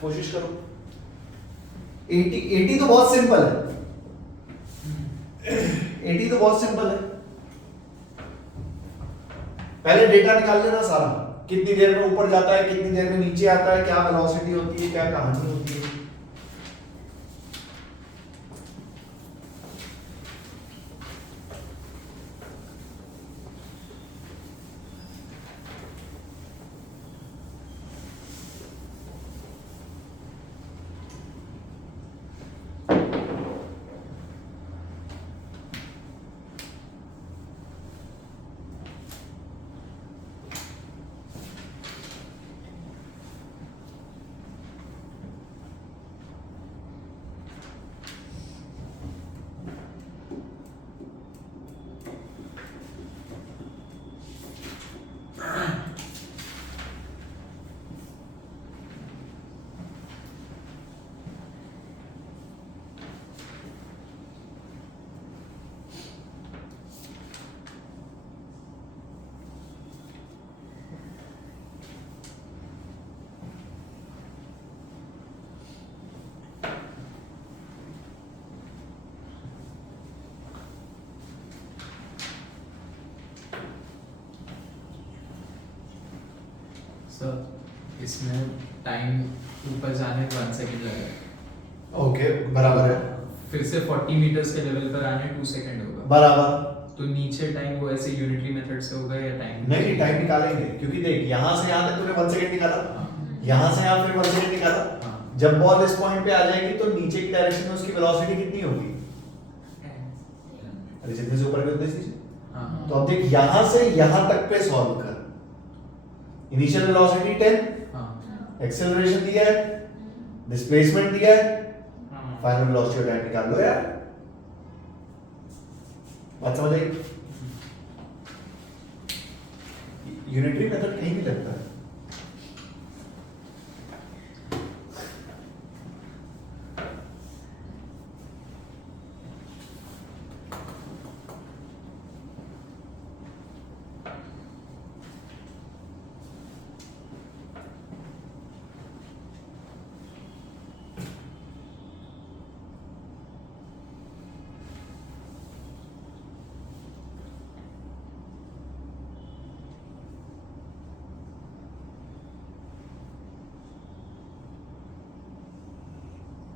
कोशिश करो। AT तो बहुत सिंपल है, AT तो बहुत सिंपल है। पहले डेटा निकाल लेना सारा, कितनी देर में ऊपर जाता है, कितनी देर में नीचे आता है, क्या वेलोसिटी होती है, क्या कहानी होती है। सर इसमें टाइम ऊपर जाने 1 सेकंड लगेगा। ओके, बराबर है। फिर से 40 मीटर्स के लेवल पर आने 2 सेकंड होगा। बराबर। तो नीचे टाइम वो ऐसे यूनिटरी मेथड से होगा या टाइम? नहीं, टाइम निकालेंगे, क्योंकि देख यहाँ से यहाँ तक तूने 1 सेकंड निकाला, यहाँ से यहाँ फिर 1 सेकंड निकाला। जब बॉल इस पॉइंट पे आ जाएगी तो नीचे की डायरेक्शन में उसकी वेलोसिटी कितनी होगी? अरे जितने से ऊपर उतने से। तो अब देख यहाँ से यहाँ तक पे सॉल्व कर। इनिशियल वेलोसिटी 10, एक्सेलरेशन दिया है, डिस्प्लेसमेंट दिया है, फाइनल वेलोसिटी और टाइम निकाल लो यार। बात समझ आई? यूनिटरी मेथड कहीं भी लगता है।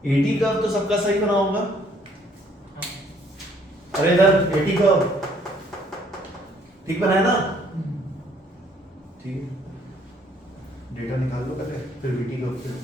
एटी कर्व तो सबका सही बना होगा। अरे इधर एटी कर्व ठीक बनाया ना? ठीक है, डेटा निकाल लो पहले, फिर वीटी कर्व फिर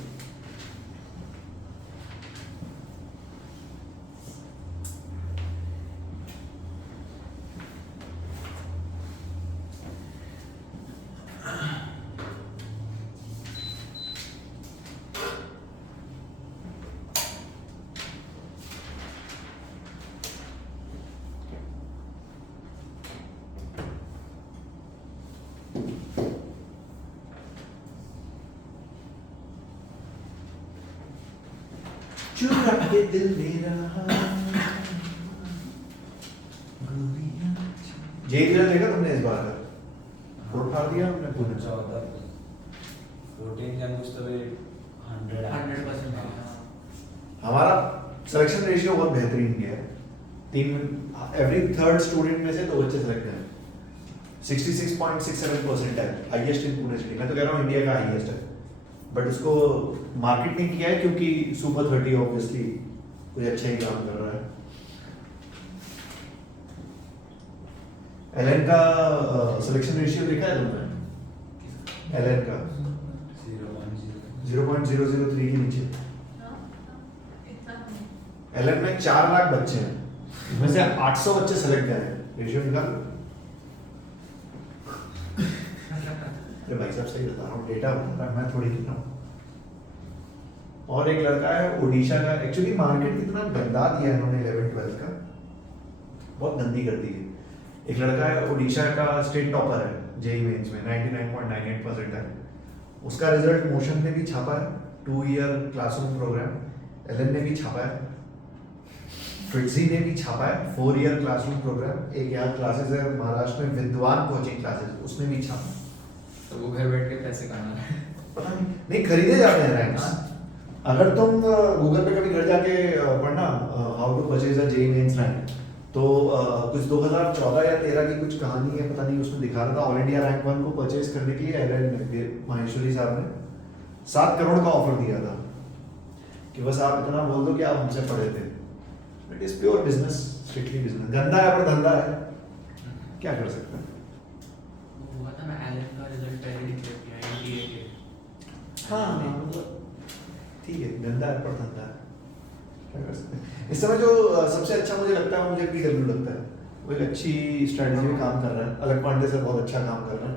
चुरा के दिल मेरा जे देखा तुमने इस बार का? वोट फाड़ दिया हमने पूरे। 14 जन कुछ तो 100 हमारा सिलेक्शन रेशियो बहुत बेहतरीन गया है। एवरी थर्ड स्टूडेंट में से 2 बच्चे सेलेक्ट हैं। 66.67% है, हाईएस्ट इन पुणे सिटी। मैं तो कह रहा हूँ इंडिया का हाईएस्ट है, बट उसको मार्केट नहीं किया है क्योंकि सुपर 30 ऑब्वियसली कोई अच्छा ही काम कर रहा है। एलएन का सिलेक्शन रेशियो देखा है तुमने? एलएन का 0.003 के नीचे। एलएन में 4 लाख बच्चे हैं, इसमें से 800 बच्चे सेलेक्ट गए हैं। रेशियो निकाल। अरे भाई साहब सही बता रहा हूँ, डेटा बता रहा है, मैं थोड़ी लिख रहा हूँ। और एक लड़का है ओडिशा का, एक्चुअली मार्केट कितना गंदा दिया है इन्होंने 11-12 का, बहुत गंदी कर दी है। एक लड़का है ओडिशा का, स्टेट टॉपर है जेईई मेंस में, 99.98% है। उसका रिजल्ट मोशन ने भी छापा है, 2 ईयर क्लासरूम प्रोग्राम। एलन ने भी छापा है, फ्रिट्जी ने भी छापा है, 4 ईयर क्लासरूम प्रोग्राम। एक यहाँ क्लासेस है महाराष्ट्र में, विद्वान कोचिंग क्लासेस, उसने भी छापा। तो वो घर बैठ के पैसे कमा रहा है। पता नहीं खरीदे जाते हैं रैंक्स। अगर तुम गूगल पे कभी घर जाके पढ़ना how to purchase a JEE mains rank, तो कुछ 2014 या 13 की कुछ कहानी है, पता नहीं, उसमें दिखा रहा था ऑल इंडिया रैंक 1 को परचेज करने के लिए एलन माहेश्वरी साहब ने 7 करोड़ का ऑफर दिया था कि बस आप इतना बोल दो कि आप हमसे पढ़े थे। It is pure business, strictly business. गंदा है पर धंधा है, क्या कर सकते हैं। हुआ था, मैं एलन का रिजल्ट पहले डिक्लेयर किया एनटीए के। हाँ मतलब ठीक है, गंदा है पर धंधा है, क्या कर सकते हैं। इस समय जो सबसे अच्छा मुझे लगता है, मुझे पीडब्ल्यू लगता है। वो एक अच्छी स्ट्रेटजी में काम कर रहा है, अलग पांडे से बहुत अच्छा काम कर रहा है।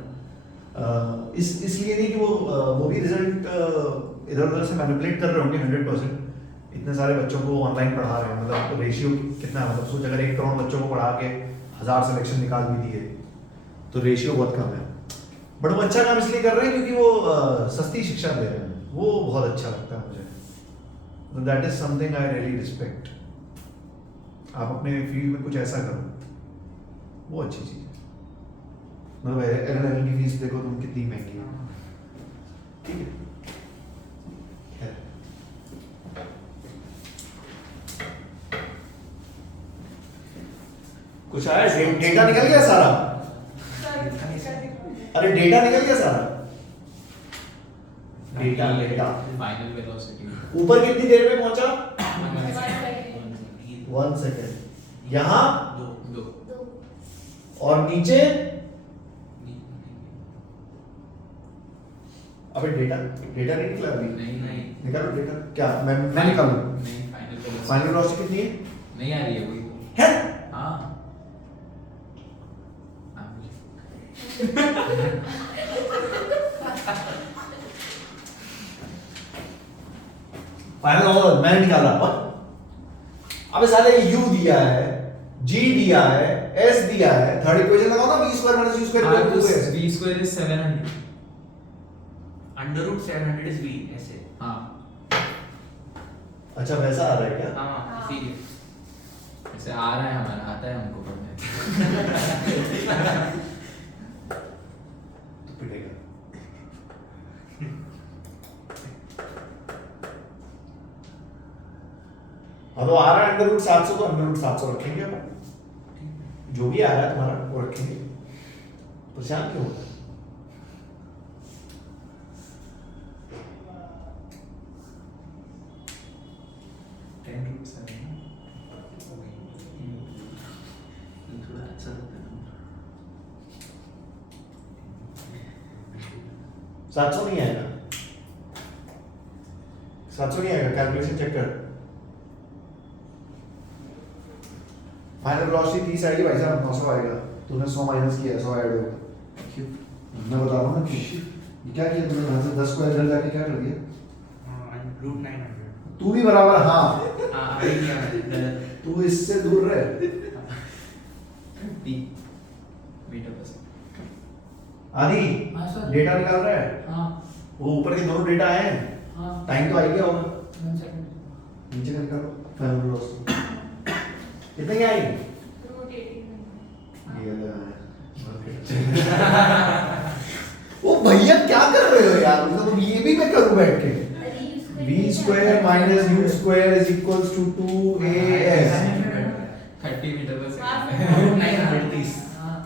इसलिए नहीं कि वो भी रिजल्ट इधर उधर से मैनिपुलेट कर रहे होंगे 100%। इतने सारे बच्चों को ऑनलाइन पढ़ा रहे हैं, मतलब रेशियो कितना है, मतलब सोच अगर 1 करोड़ बच्चों को पढ़ा के 1000 सिलेक्शन निकाल भी दिए तो रेशियो बहुत कम है। बट वो अच्छा काम इसलिए कर रहे हैं क्योंकि वो सस्ती शिक्षा दे रहे हैं, वो बहुत अच्छा लगता है मुझे। That is something I really respect. आप अपने फील्ड में कुछ ऐसा करो, वो अच्छी चीज है। मतलब एलएलएम की फीस देखो तुम कितनी महंगी है, ठीक है। खैर, कुछ आया? डेटा निकल गया सारा? अरे डेटा निकल गया सारा? डेटा फाइनल वेलोसिटी ऊपर कितनी देर में पहुंचा? 1 सेकेंड। यहाँ 2 और नीचे? अबे डेटा नहीं निकला अभी। नहीं निकालो डेटा। क्या मैं निकालूं? नहीं, फाइनल फाइनल वेलोसिटी कितनी है? नहीं आ रही है कोई। है? हाँ फाइनल होगा मैंने निकाला। और अबे साले u दिया है, g दिया है, s दिया है, थर्ड इक्वेशन लगाओ ना, v² - u² हाँ, तो V square is 700. Under root 700 is v ऐसे हाँ अच्छा वैसा आ रहा है क्या? हाँ इसीलिए ऐसे आ रहा है हमारा, आता है हमको पढ़ने. तो पिटेगा. हाँ तो आ रहा है अंडर रूट 700 तो अंडर रूट 700 रखेंगे अपन. जो भी आ रहा है तुम्हारा वो रखेंगे. परेशान क्यों होता है? थोड़ा अच्छा लगता है. 700 नहीं आएगा. 700 नहीं आएगा. कैलकुलेशन चेक कर. फाइनल वेलोसिटी 30 आएगी भाई साहब. 900 आएगा. तूने 100 माइनस किया, 100 ऐड होगा. क्यों? मैं बता रहा हूँ ना क्यों. क्या किया तुमने? यहाँ से 10 को इधर जाके क्या कर दिया? रूट 900 तू भी बराबर. हाँ हाँ अभी किया मैंने गलत तू इससे दूर रहे. 30 मीटर पर सेकंड. आदि हाँ सर डेटा निकाल रहा है. हाँ वो ऊपर के दोनों डेटा आए हैं. हाँ टाइम तो आ ही गया होगा. 1 सेकंड नीचे का निकालो. फाइनल वेलोसिटी कितनी आई? रूट 18 ये लगा है. ओ भैया क्या कर रहे हो यार? मतलब ये भी मैं करूं बैठ के. v square minus u square is equals to 2as. 30 metre पर हाँ, सेकंड. रूट 930 हाँ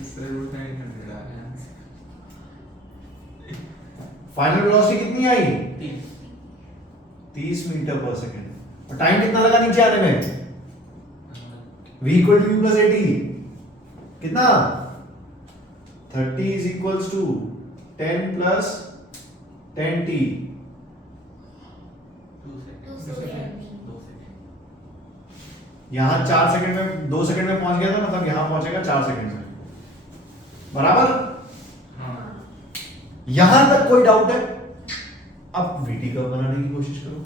इससे रूट 900 आ गया. फाइनल वेलोसिटी कितनी आई? 30 30 मीटर पर सेकंड. और टाइम कितना लगा नीचे आने में? v equal to u plus 80. कितना? 30 is equals to 10 plus 10t. 2 2 second second. 2 second यहाँ 4 सेकंड में 2 सेकंड में पहुंच गया था. मतलब यहाँ पहुंचेगा 4 सेकंड में. बराबर. हाँ यहां तक कोई डाउट है? अब वीटी कर्व बनाने की कोशिश करो.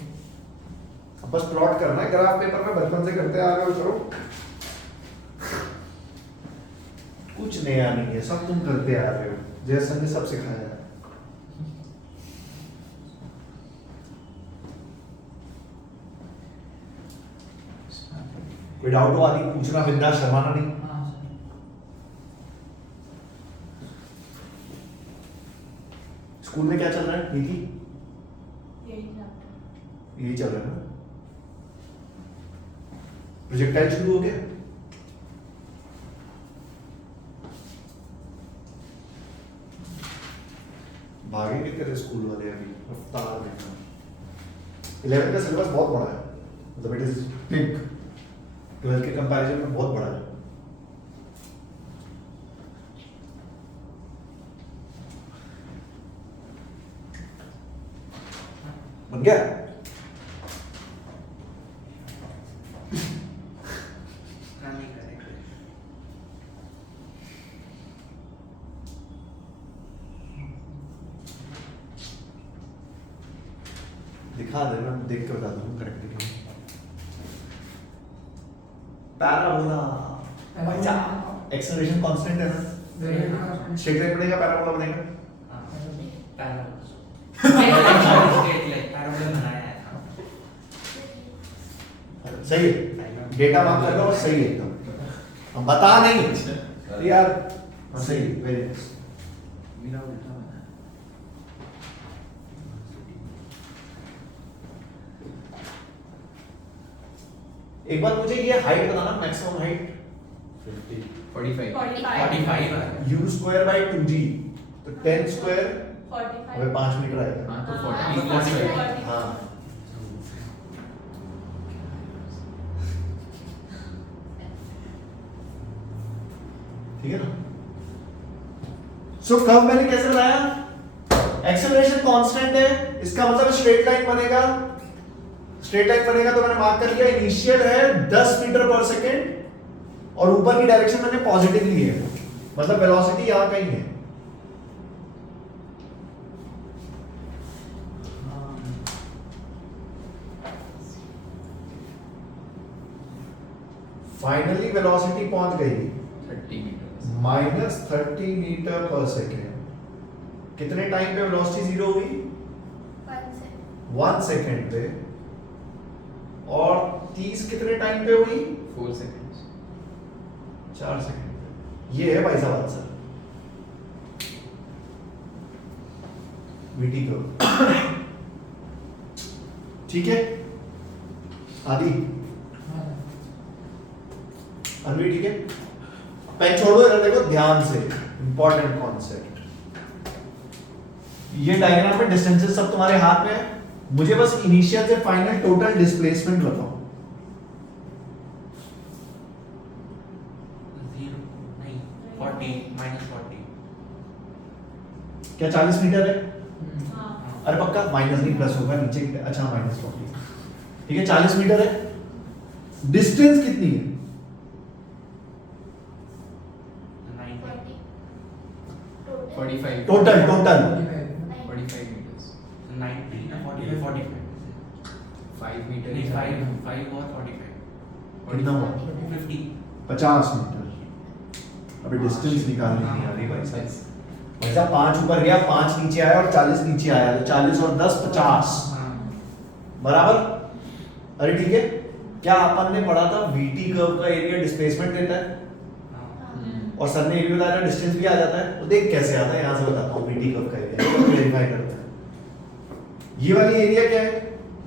अब बस प्लॉट करना है. ग्राफ पेपर में बचपन से करते आ रहे हो. करो. कुछ नया नहीं है. सब तुम करते आ रहे हो. जैसा ने सब सिखाया है. कोई डाउट हो आदि पूछना. बिंदास शर्माना नहीं. हाँ सर स्कूल में क्या चल रहा है? नीति यही चैप्टर. यही चल रहा है ना. प्रोजेक्टाइल शुरू हो गया. भागेंगे तेरे स्कूल वाले अभी रफ्तार में. 11th का सिलेबस बहुत बड़ा है. मतलब इट इज बिग. 12th के कंपैरिजन में बहुत बड़ा है. बन गया. नहीं करेक्ट दिखा दे. मैं देख के बता दूँ करेक्ट है. पैराबोला. एक्सेलरेशन कांस्टेंट है ना. स्ट्रेट लाइन बनेगा. पैराबोला बनेगा. सही है. डेटा मार्क कर लो. सही है एकदम. हम बता नहीं यार. सही है. Very nice. मेरा उल्टा बना है. एक बार मुझे ये हाइट बताना. Maximum height 45. 45 u square by 2g. तो 10 स्क्वायर 45. हमें 5 मीटर आएगा. हाँ तो हाँ, 40 plus 40. 5. हाँ. ठीक है ना. सो कर्व मैंने कैसे बनाया? एक्सेलरेशन कांस्टेंट है. इसका मतलब स्ट्रेट लाइन बनेगा. स्ट्रेट लाइन बनेगा तो मैंने मार्क कर लिया. इनिशियल है 10 मीटर पर सेकेंड और ऊपर की डायरेक्शन मैंने पॉजिटिव ली है. मतलब वेलोसिटी यहां कहीं है. फाइनली वेलोसिटी पहुंच गई 30 मीटर -30 मीटर पर सेकेंड। कितने टाइम पे वेलोसिटी जीरो हुई? 1 सेकेंड पे। और 30 कितने टाइम पे हुई? 4 सेकंड्स 4 सेकेंड पे। ये है भाई साहब आंसर, वीटी कर्व। ठीक है आदि, अनवी ठीक है? पेन छोड़ दो, इधर देखो ध्यान से, इंपॉर्टेंट कॉन्सेप्ट। ये डायग्राम में डिस्टेंसेस सब तुम्हारे हाथ में है, मुझे बस इनिशियल से फाइनल टोटल डिस्प्लेसमेंट बताओ। 0 नहीं 40 -40 क्या 40 मीटर है? हाँ अरे पक्का माइनस नहीं प्लस होगा नीचे, अच्छा -40। ठीक है 40 मीटर है। डिस्टेंस कितनी है? 90 45 टोटल 45 मीटर्स 90 ना 45 45 5 मीटर नहीं 5 और 45 कितना हुआ? 50 50 मीटर। अभी डिस्टेंस निकालनी नहीं आ रही भाई साहब। भाई साहब 5 ऊपर गया, 5 नीचे आया और 40 नीचे आया, तो 40 और 10 50 बराबर। अरे ठीक है, क्या अपन ने पढ़ा था वीटी कर्व का एरिया डिस्प्लेसमेंट देता है और सर ने ये भी बताया डिस्टेंस भी आ जाता है। तो देख कैसे आता है, यहां से बताता हूं। वीटी कर्व का एरिया वेरीफाई करते हैं। ये वाली एरिया क्या है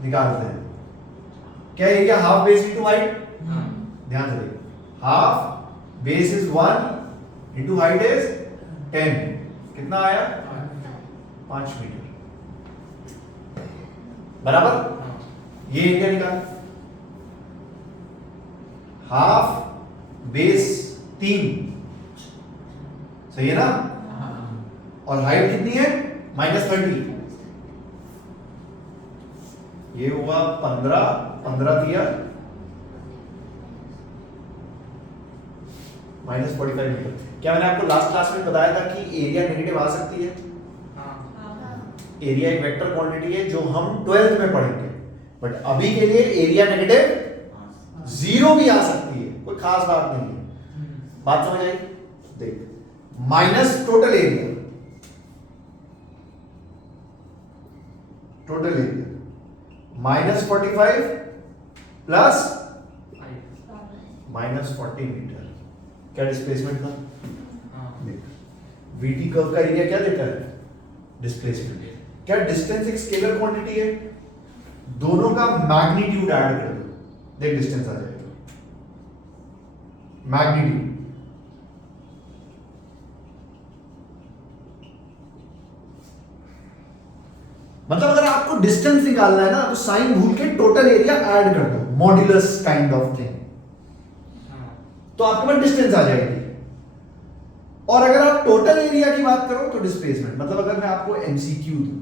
निकालते हैं। क्या area half base into height? ध्यान से देखिए, half base is 1 into height is 10। कितना आया? 5 मीटर बराबर। ये एरिया निकाल, हाफ बेस 3 सही है ना? और हाइट कितनी है? -30। ये हुआ 15 दिया -45 मीटर। क्या मैंने आपको लास्ट क्लास में बताया था कि एरिया नेगेटिव आ सकती है? एरिया एक वेक्टर क्वांटिटी है जो हम 12th में पढ़ेंगे, बट अभी के लिए एरिया नेगेटिव 0 भी आ सकती है, कोई खास बात नहीं है। बात समझ आई? देख, minus total area -45 plus -40 metre. क्या डिस्प्लेसमेंट था? वीटी कर्व का एरिया क्या देता है? डिस्प्लेसमेंट। क्या डिस्टेंस एक स्केलर क्वांटिटी है? दोनों का मैग्नीट्यूड ऐड कर दो, देख डिस्टेंस आ जाएगा। मैग्नीट्यूड मतलब अगर आपको डिस्टेंस निकालना है ना तो साइन भूल के टोटल एरिया ऐड कर दो, मॉड्यूलस काइंड ऑफ थिंग, तो आपके पास डिस्टेंस आ जाएगी। और अगर आप टोटल एरिया की बात करो तो डिस्प्लेसमेंट। मतलब अगर मैं आपको एमसीक्यू दूं,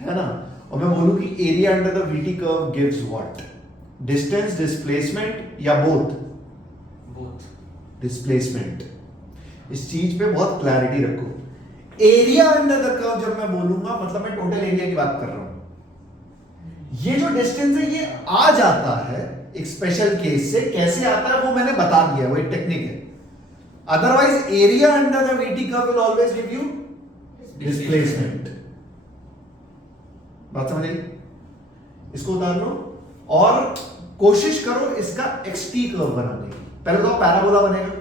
है ना, और मैं बोलूं कि area under the VT curve gives what? Distance, displacement या बोथ? डिस्प्लेसमेंट। इस चीज पे बहुत क्लैरिटी रखो। एरिया अंडर द कर्व जब मैं बोलूंगा मतलब मैं टोटल एरिया की बात कर रहा हूं। ये जो डिस्टेंस है ये आ जाता है एक स्पेशल केस से। कैसे आता है वो मैंने बता दिया, वो एक टेक्निक है। Otherwise area under the VT curve will always give you displacement. बात समझ आई? इसको उतार लो और कोशिश करो इसका एक्सटी कर्व बनाने की। पहले तो पैराबोला बनेगा,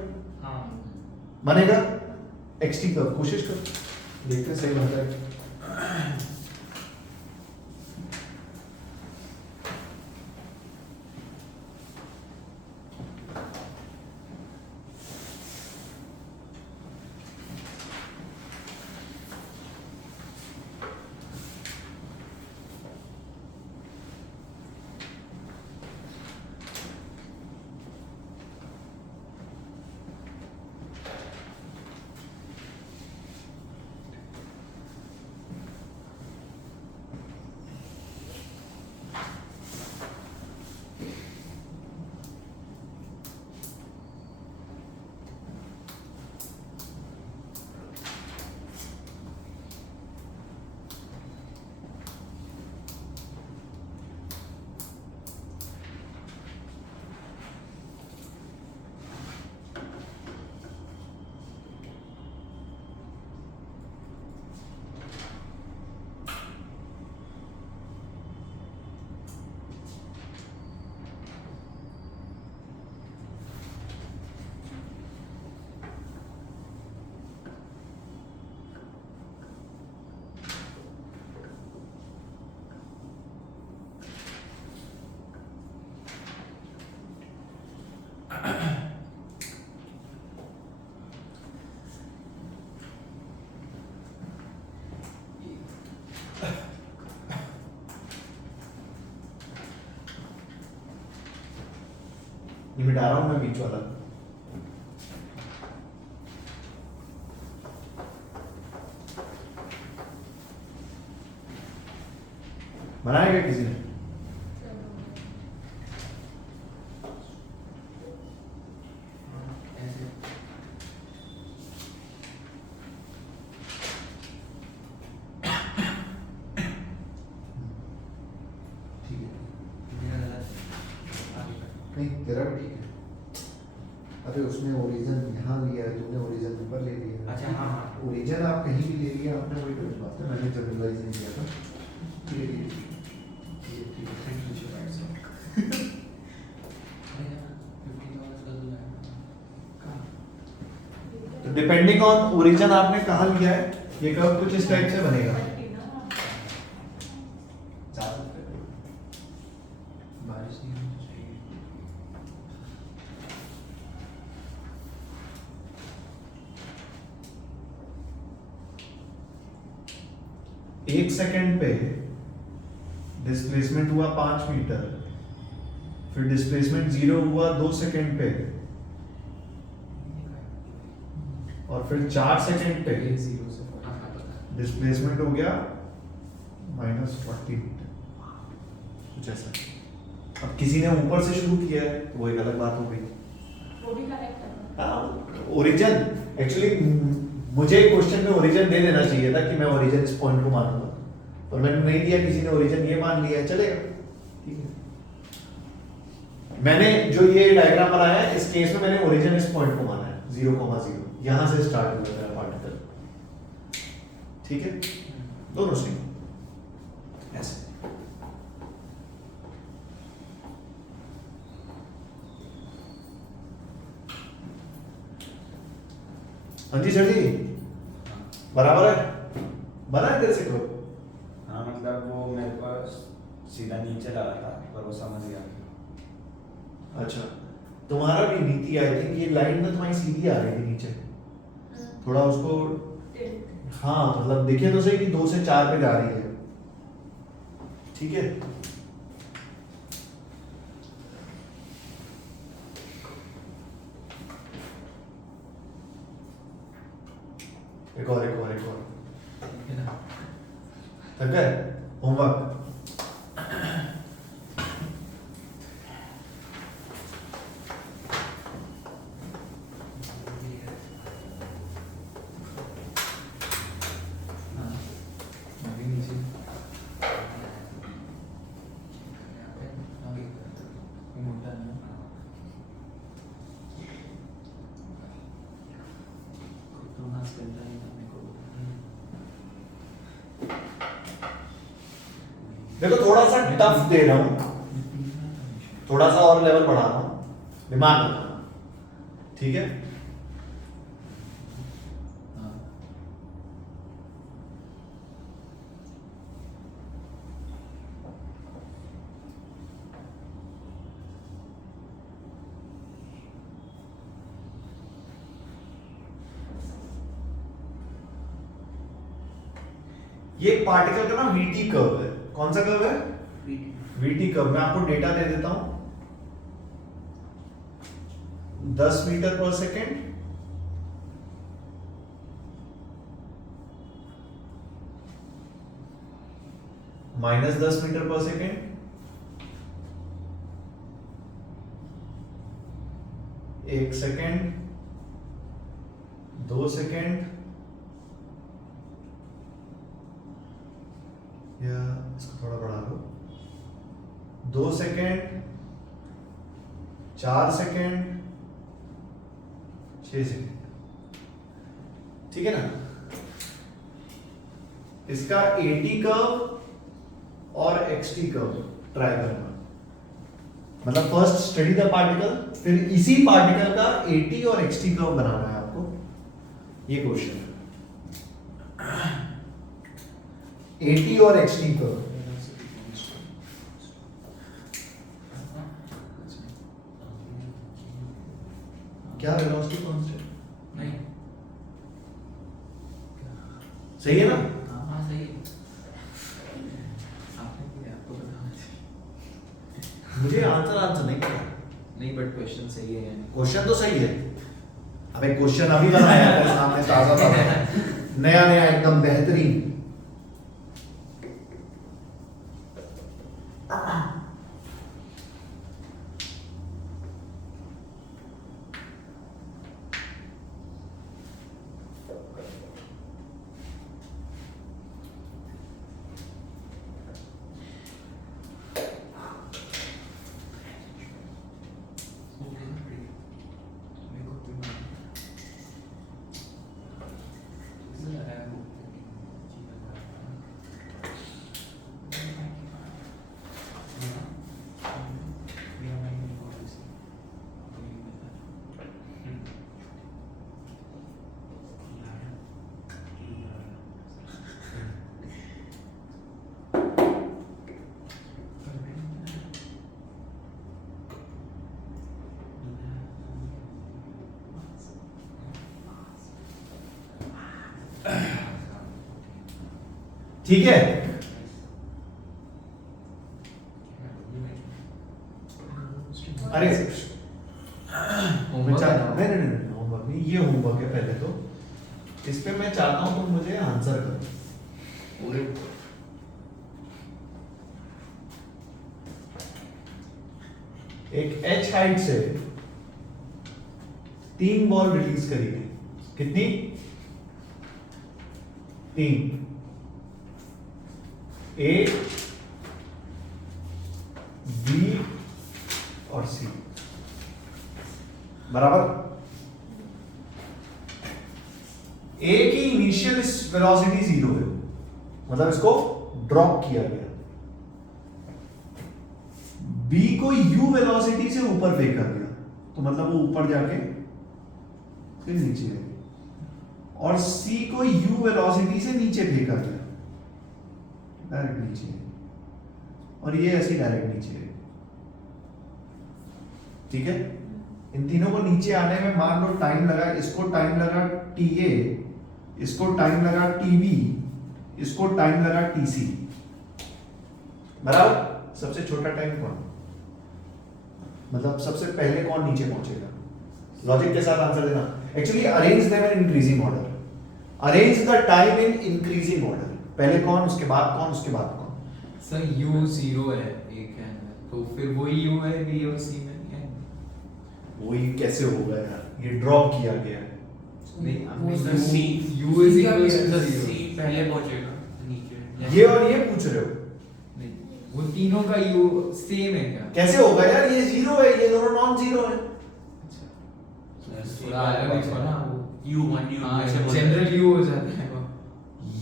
बनेगा एक्सटी कर्व। कोशिश करो, देखते हैं सही बनता है। ये मिटा रहा हूं मैं बीच वाला। बनाया क्या किसी ने? ऐसे ठीक है। मेरा गलत है। आगे कर। नहीं तेरा भी ठीक है। अरे उसने ओरिजिन यहाँ लिया है, तूने ओरिजिन ऊपर ले लिया है। अच्छा, हाँ, हाँ। ओरिजिन आप कहीं भी ले लिया आपने, वही कोई बात है, मैंने जनरलाइज नहीं किया था। ये ठीक है, थैंक यू सर। अरे यार, $50 का दूँ यार। तो डिपेंडिंग ऑन ओरिजिन आपने कहाँ लिया है, ये कर्व कुछ इस टाइप से बनेगा। बारिश नहीं होनी चाहिए। एक सेकंड पे डिस्प्लेसमेंट हुआ 5 मीटर, फिर डिस्प्लेसमेंट 0 हुआ 2 सेकंड पे, और फिर 4 सेकंड पे ये 0 से 40 हाँ, हाँ, पता है। डिस्प्लेसमेंट हो गया -40 मीटर, कुछ ऐसा। अब किसी ने ऊपर से शुरू किया है तो वो एक अलग बात हो गई। वो भी करेक्ट है। ओरिजिन एक्चुअली मुझे क्वेश्चन में ओरिजिन दे देना चाहिए था कि मैं ओरिजिन इस पॉइंट को मानूंगा, पर मैंने नहीं दिया, किसी ने ओरिजिन ये मान लिया है, चलेगा, ठीक है। मैंने जो ये डायग्राम बनाया है इस केस में मैंने ओरिजिन इस पॉइंट को माना है 0,0, यहां से स्टार्ट हुआ मेरा पार्टिकल, ठीक है, दोनों सेम ऐसे। हाँ जी सर जी, बराबर है, बना है तेरे से को? हाँ मतलब वो मेरे पास सीधा नीचे लगा था पर वो समझ गया। अच्छा, तुम्हारा भी नीति आई थिंक ये लाइन में तुम्हारी सीधी आ रही थी नीचे, थोड़ा उसको, हाँ मतलब देखिए तो सही कि 2 से 4 पे जा रही है, ठीक है। एक और है ना? थक गए होमवर्क? हाँ, अभी नीचे। आगे। ये मोटा है ना? तो हाथ चलता है अपने को। देखो थोड़ा सा टफ दे रहा हूं, थोड़ा सा और लेवल बढ़ा रहा हूं, दिमाग लगाना, ठीक है। हाँ। ये एक पार्टिकल का ना वीटी कर्व है, कौन सा कर्व है? VT curve. मैं आपको डेटा दे देता हूं, 10 मीटर पर सेकेंड, -10 मीटर पर सेकेंड, 1 सेकेंड, 2 सेकेंड, या इसको थोड़ा बढ़ा लो, 2 सेकेंड, 4 सेकेंड, 6 सेकेंड, ठीक है ना। इसका एटी कर्व और एक्सटी कर्व ट्राई करना, मतलब फर्स्ट स्टडी द पार्टिकल, फिर इसी पार्टिकल का एटी और एक्सटी कर्व बनाना है आपको, ये क्वेश्चन है। एटी और एक्सटी कर्व, क्या वेलोसिटी कांस्टेंट नहीं, सही है ना? हाँ सही है। आपने किया, आपको बताना चाहिए। मुझे आंसर नहीं पता, नहीं बट क्वेश्चन सही है यानी क्वेश्चन तो सही है। अबे क्वेश्चन अभी बनाया है सामने ताजा ताजा, नया नया एकदम बेहतरीन। ठीक है, अरे होमवर्क नहीं नहीं नहीं होमवर्क नहीं, ये होमवर्क है पहले तो। इस पे मैं चाहता हूं तुम मुझे आंसर करो। एक एच हाइट से 3 बॉल रिलीज करी गई, कितनी? 3, ए, बी और सी, बराबर। ए की इनिशियल वेलोसिटी 0 है, मतलब इसको ड्रॉप किया गया। बी को यू वेलोसिटी से ऊपर फेंका गया, तो मतलब वो ऊपर जाके फिर नीचे गया। और सी को यू वेलोसिटी से नीचे फेंका गया, डायरेक्ट नीचे, और ये ऐसे डायरेक्ट नीचे है। ठीक है, इन तीनों को नीचे आने में मान लो टाइम लगा, इसको टाइम लगा टी ए, इसको टाइम लगा टी बी, इसको टाइम लगा टी सी, बराबर। सबसे छोटा टाइम कौन, मतलब सबसे पहले कौन नीचे पहुंचेगा? लॉजिक के साथ आंसर देना। Actually arrange them in increasing order, arrange the time in increasing order. पहले कौन, उसके बाद कौन, उसके बाद कौन। सर u 0 है एक है, तो फिर वही u है b और c में है। वही कैसे होगा यार, ये ड्रॉप किया गया है। नहीं वो हमने C u is equal to तो 0। C पहले पहुंचेगा नीचे। ये और ये पूछ रहे हो, नहीं वो तीनों का u सेम है क्या? कैसे होगा यार? ये 0 है, ये दोनों नॉन 0 है। थोड़ा अलग है ना वो U1 U हाँ ऐसे बोलते हैं। जनरल u हो जाता है वो।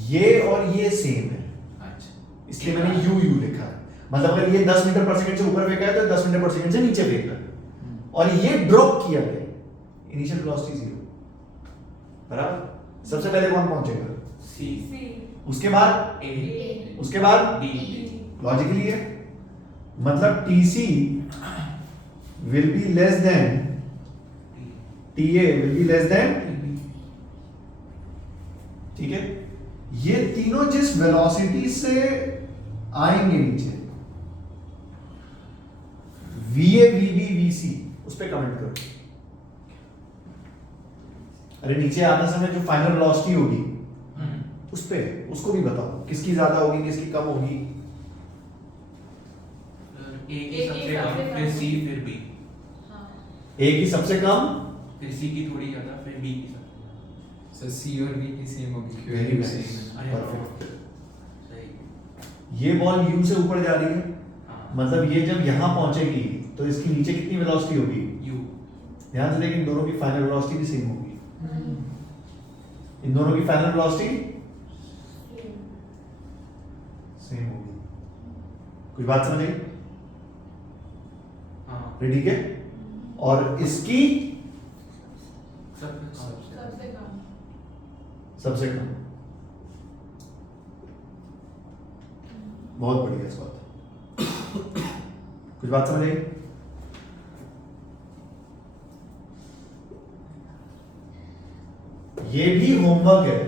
ये और ये सेम है, अच्छा इसलिए मैंने यू यू लिखा है। मतलब अगर ये 10 मीटर पर सेकंड से ऊपर फेंका है तो 10 मीटर पर सेकंड से नीचे फेंका है, और ये ड्रॉप किया गया, इनिशियल वेलोसिटी 0, बराबर। सबसे पहले कौन पहुंचेगा? C सी उसके बाद A उसके बाद B लॉजिकली है, मतलब TC will be less than TA will be less than, ठीक है। ये तीनों जिस वेलोसिटी से आएंगे नीचे, VA VB VC, उस पे कमेंट करो। अरे नीचे आने समय जो फाइनल वेलोसिटी होगी उस पे, उसको भी बताओ किसकी ज्यादा होगी, किसकी कम होगी। A की सबसे कम, फिर C फिर B, हाँ A की सबसे कम, फिर C की थोड़ी ज्यादा, फिर B की सबसे सर c और b की सेम होगी क्योंकि वेरी u नाइस, same है। अरे परफेक्ट। सही। ये बॉल U से ऊपर जा रही है, हाँ मतलब ये जब यहां पहुंचेगी तो इसकी नीचे कितनी वेलोसिटी होगी? U ध्यान से देखिए, इन दोनों की फाइनल वेलोसिटी भी सेम होगी। इन दोनों की फाइनल वेलोसिटी सेम होगी। कोई बात समझ आई? हाँ ठीक है। और इसकी सबसे कम सबसे कम। बहुत बढ़िया इस बात। कुछ बात समझ आई? ये भी होमवर्क है,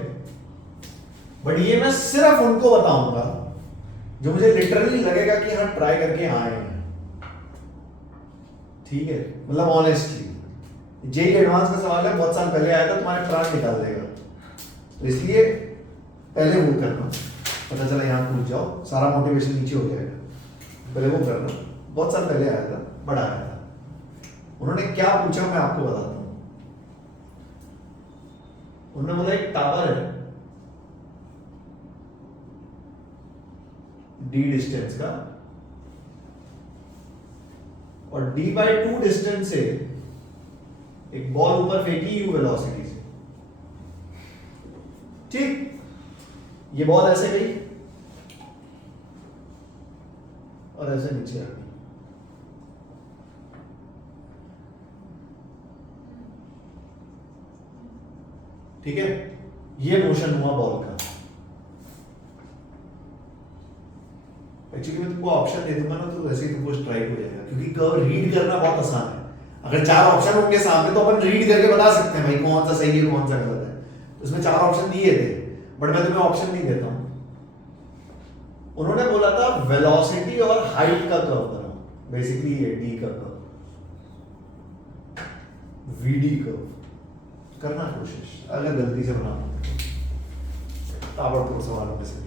बट ये मैं सिर्फ उनको बताऊंगा जो मुझे लिटरली लगेगा कि हाँ ट्राई करके आए हैं। ठीक है, मतलब ऑनेस्टली जेई एडवांस का सवाल है, बहुत साल पहले आया था, तुम्हारे प्राण निकाल देगा, तो इसलिए पहले वो करना, पता चला यहाँ कूद जाओ, सारा मोटिवेशन नीचे हो जाएगा, पहले वो करना। बहुत साल पहले आया था, बड़ा आया था, उन्होंने क्या पूछा मैं आपको बताता हूँ। उन्होंने बोला एक टावर है d डिस्टेंस का, और d/2 डिस्टेंस से एक बॉल ऊपर फेंकी u वेलोसिटी से, ठीक, ये बॉल ऐसे गई और ऐसे नीचे आ गई, ठीक है, ये मोशन हुआ बॉल का। एक्चुअली मैं तुमको ऑप्शन दे दूंगा ना, तो वैसे ही तुमको स्ट्राइक हो जाएगा, क्योंकि कर्व रीड करना बहुत आसान है। अगर 4 ऑप्शन होंगे सामने तो अपन रीड करके बता सकते हैं भाई कौन सा सही है कौन सा गलत है। तो इसमें 4 ऑप्शन दिए थे, बट मैं तुम्हें ऑप्शन नहीं देता हूं। उन्होंने बोला था वेलोसिटी और हाइट का कर्व बनाओ, बेसिकली ये डी का कर्व, वीडी कर्व करना कोशिश, अगर गलती से बना ताबड़तोड़ सवालों में से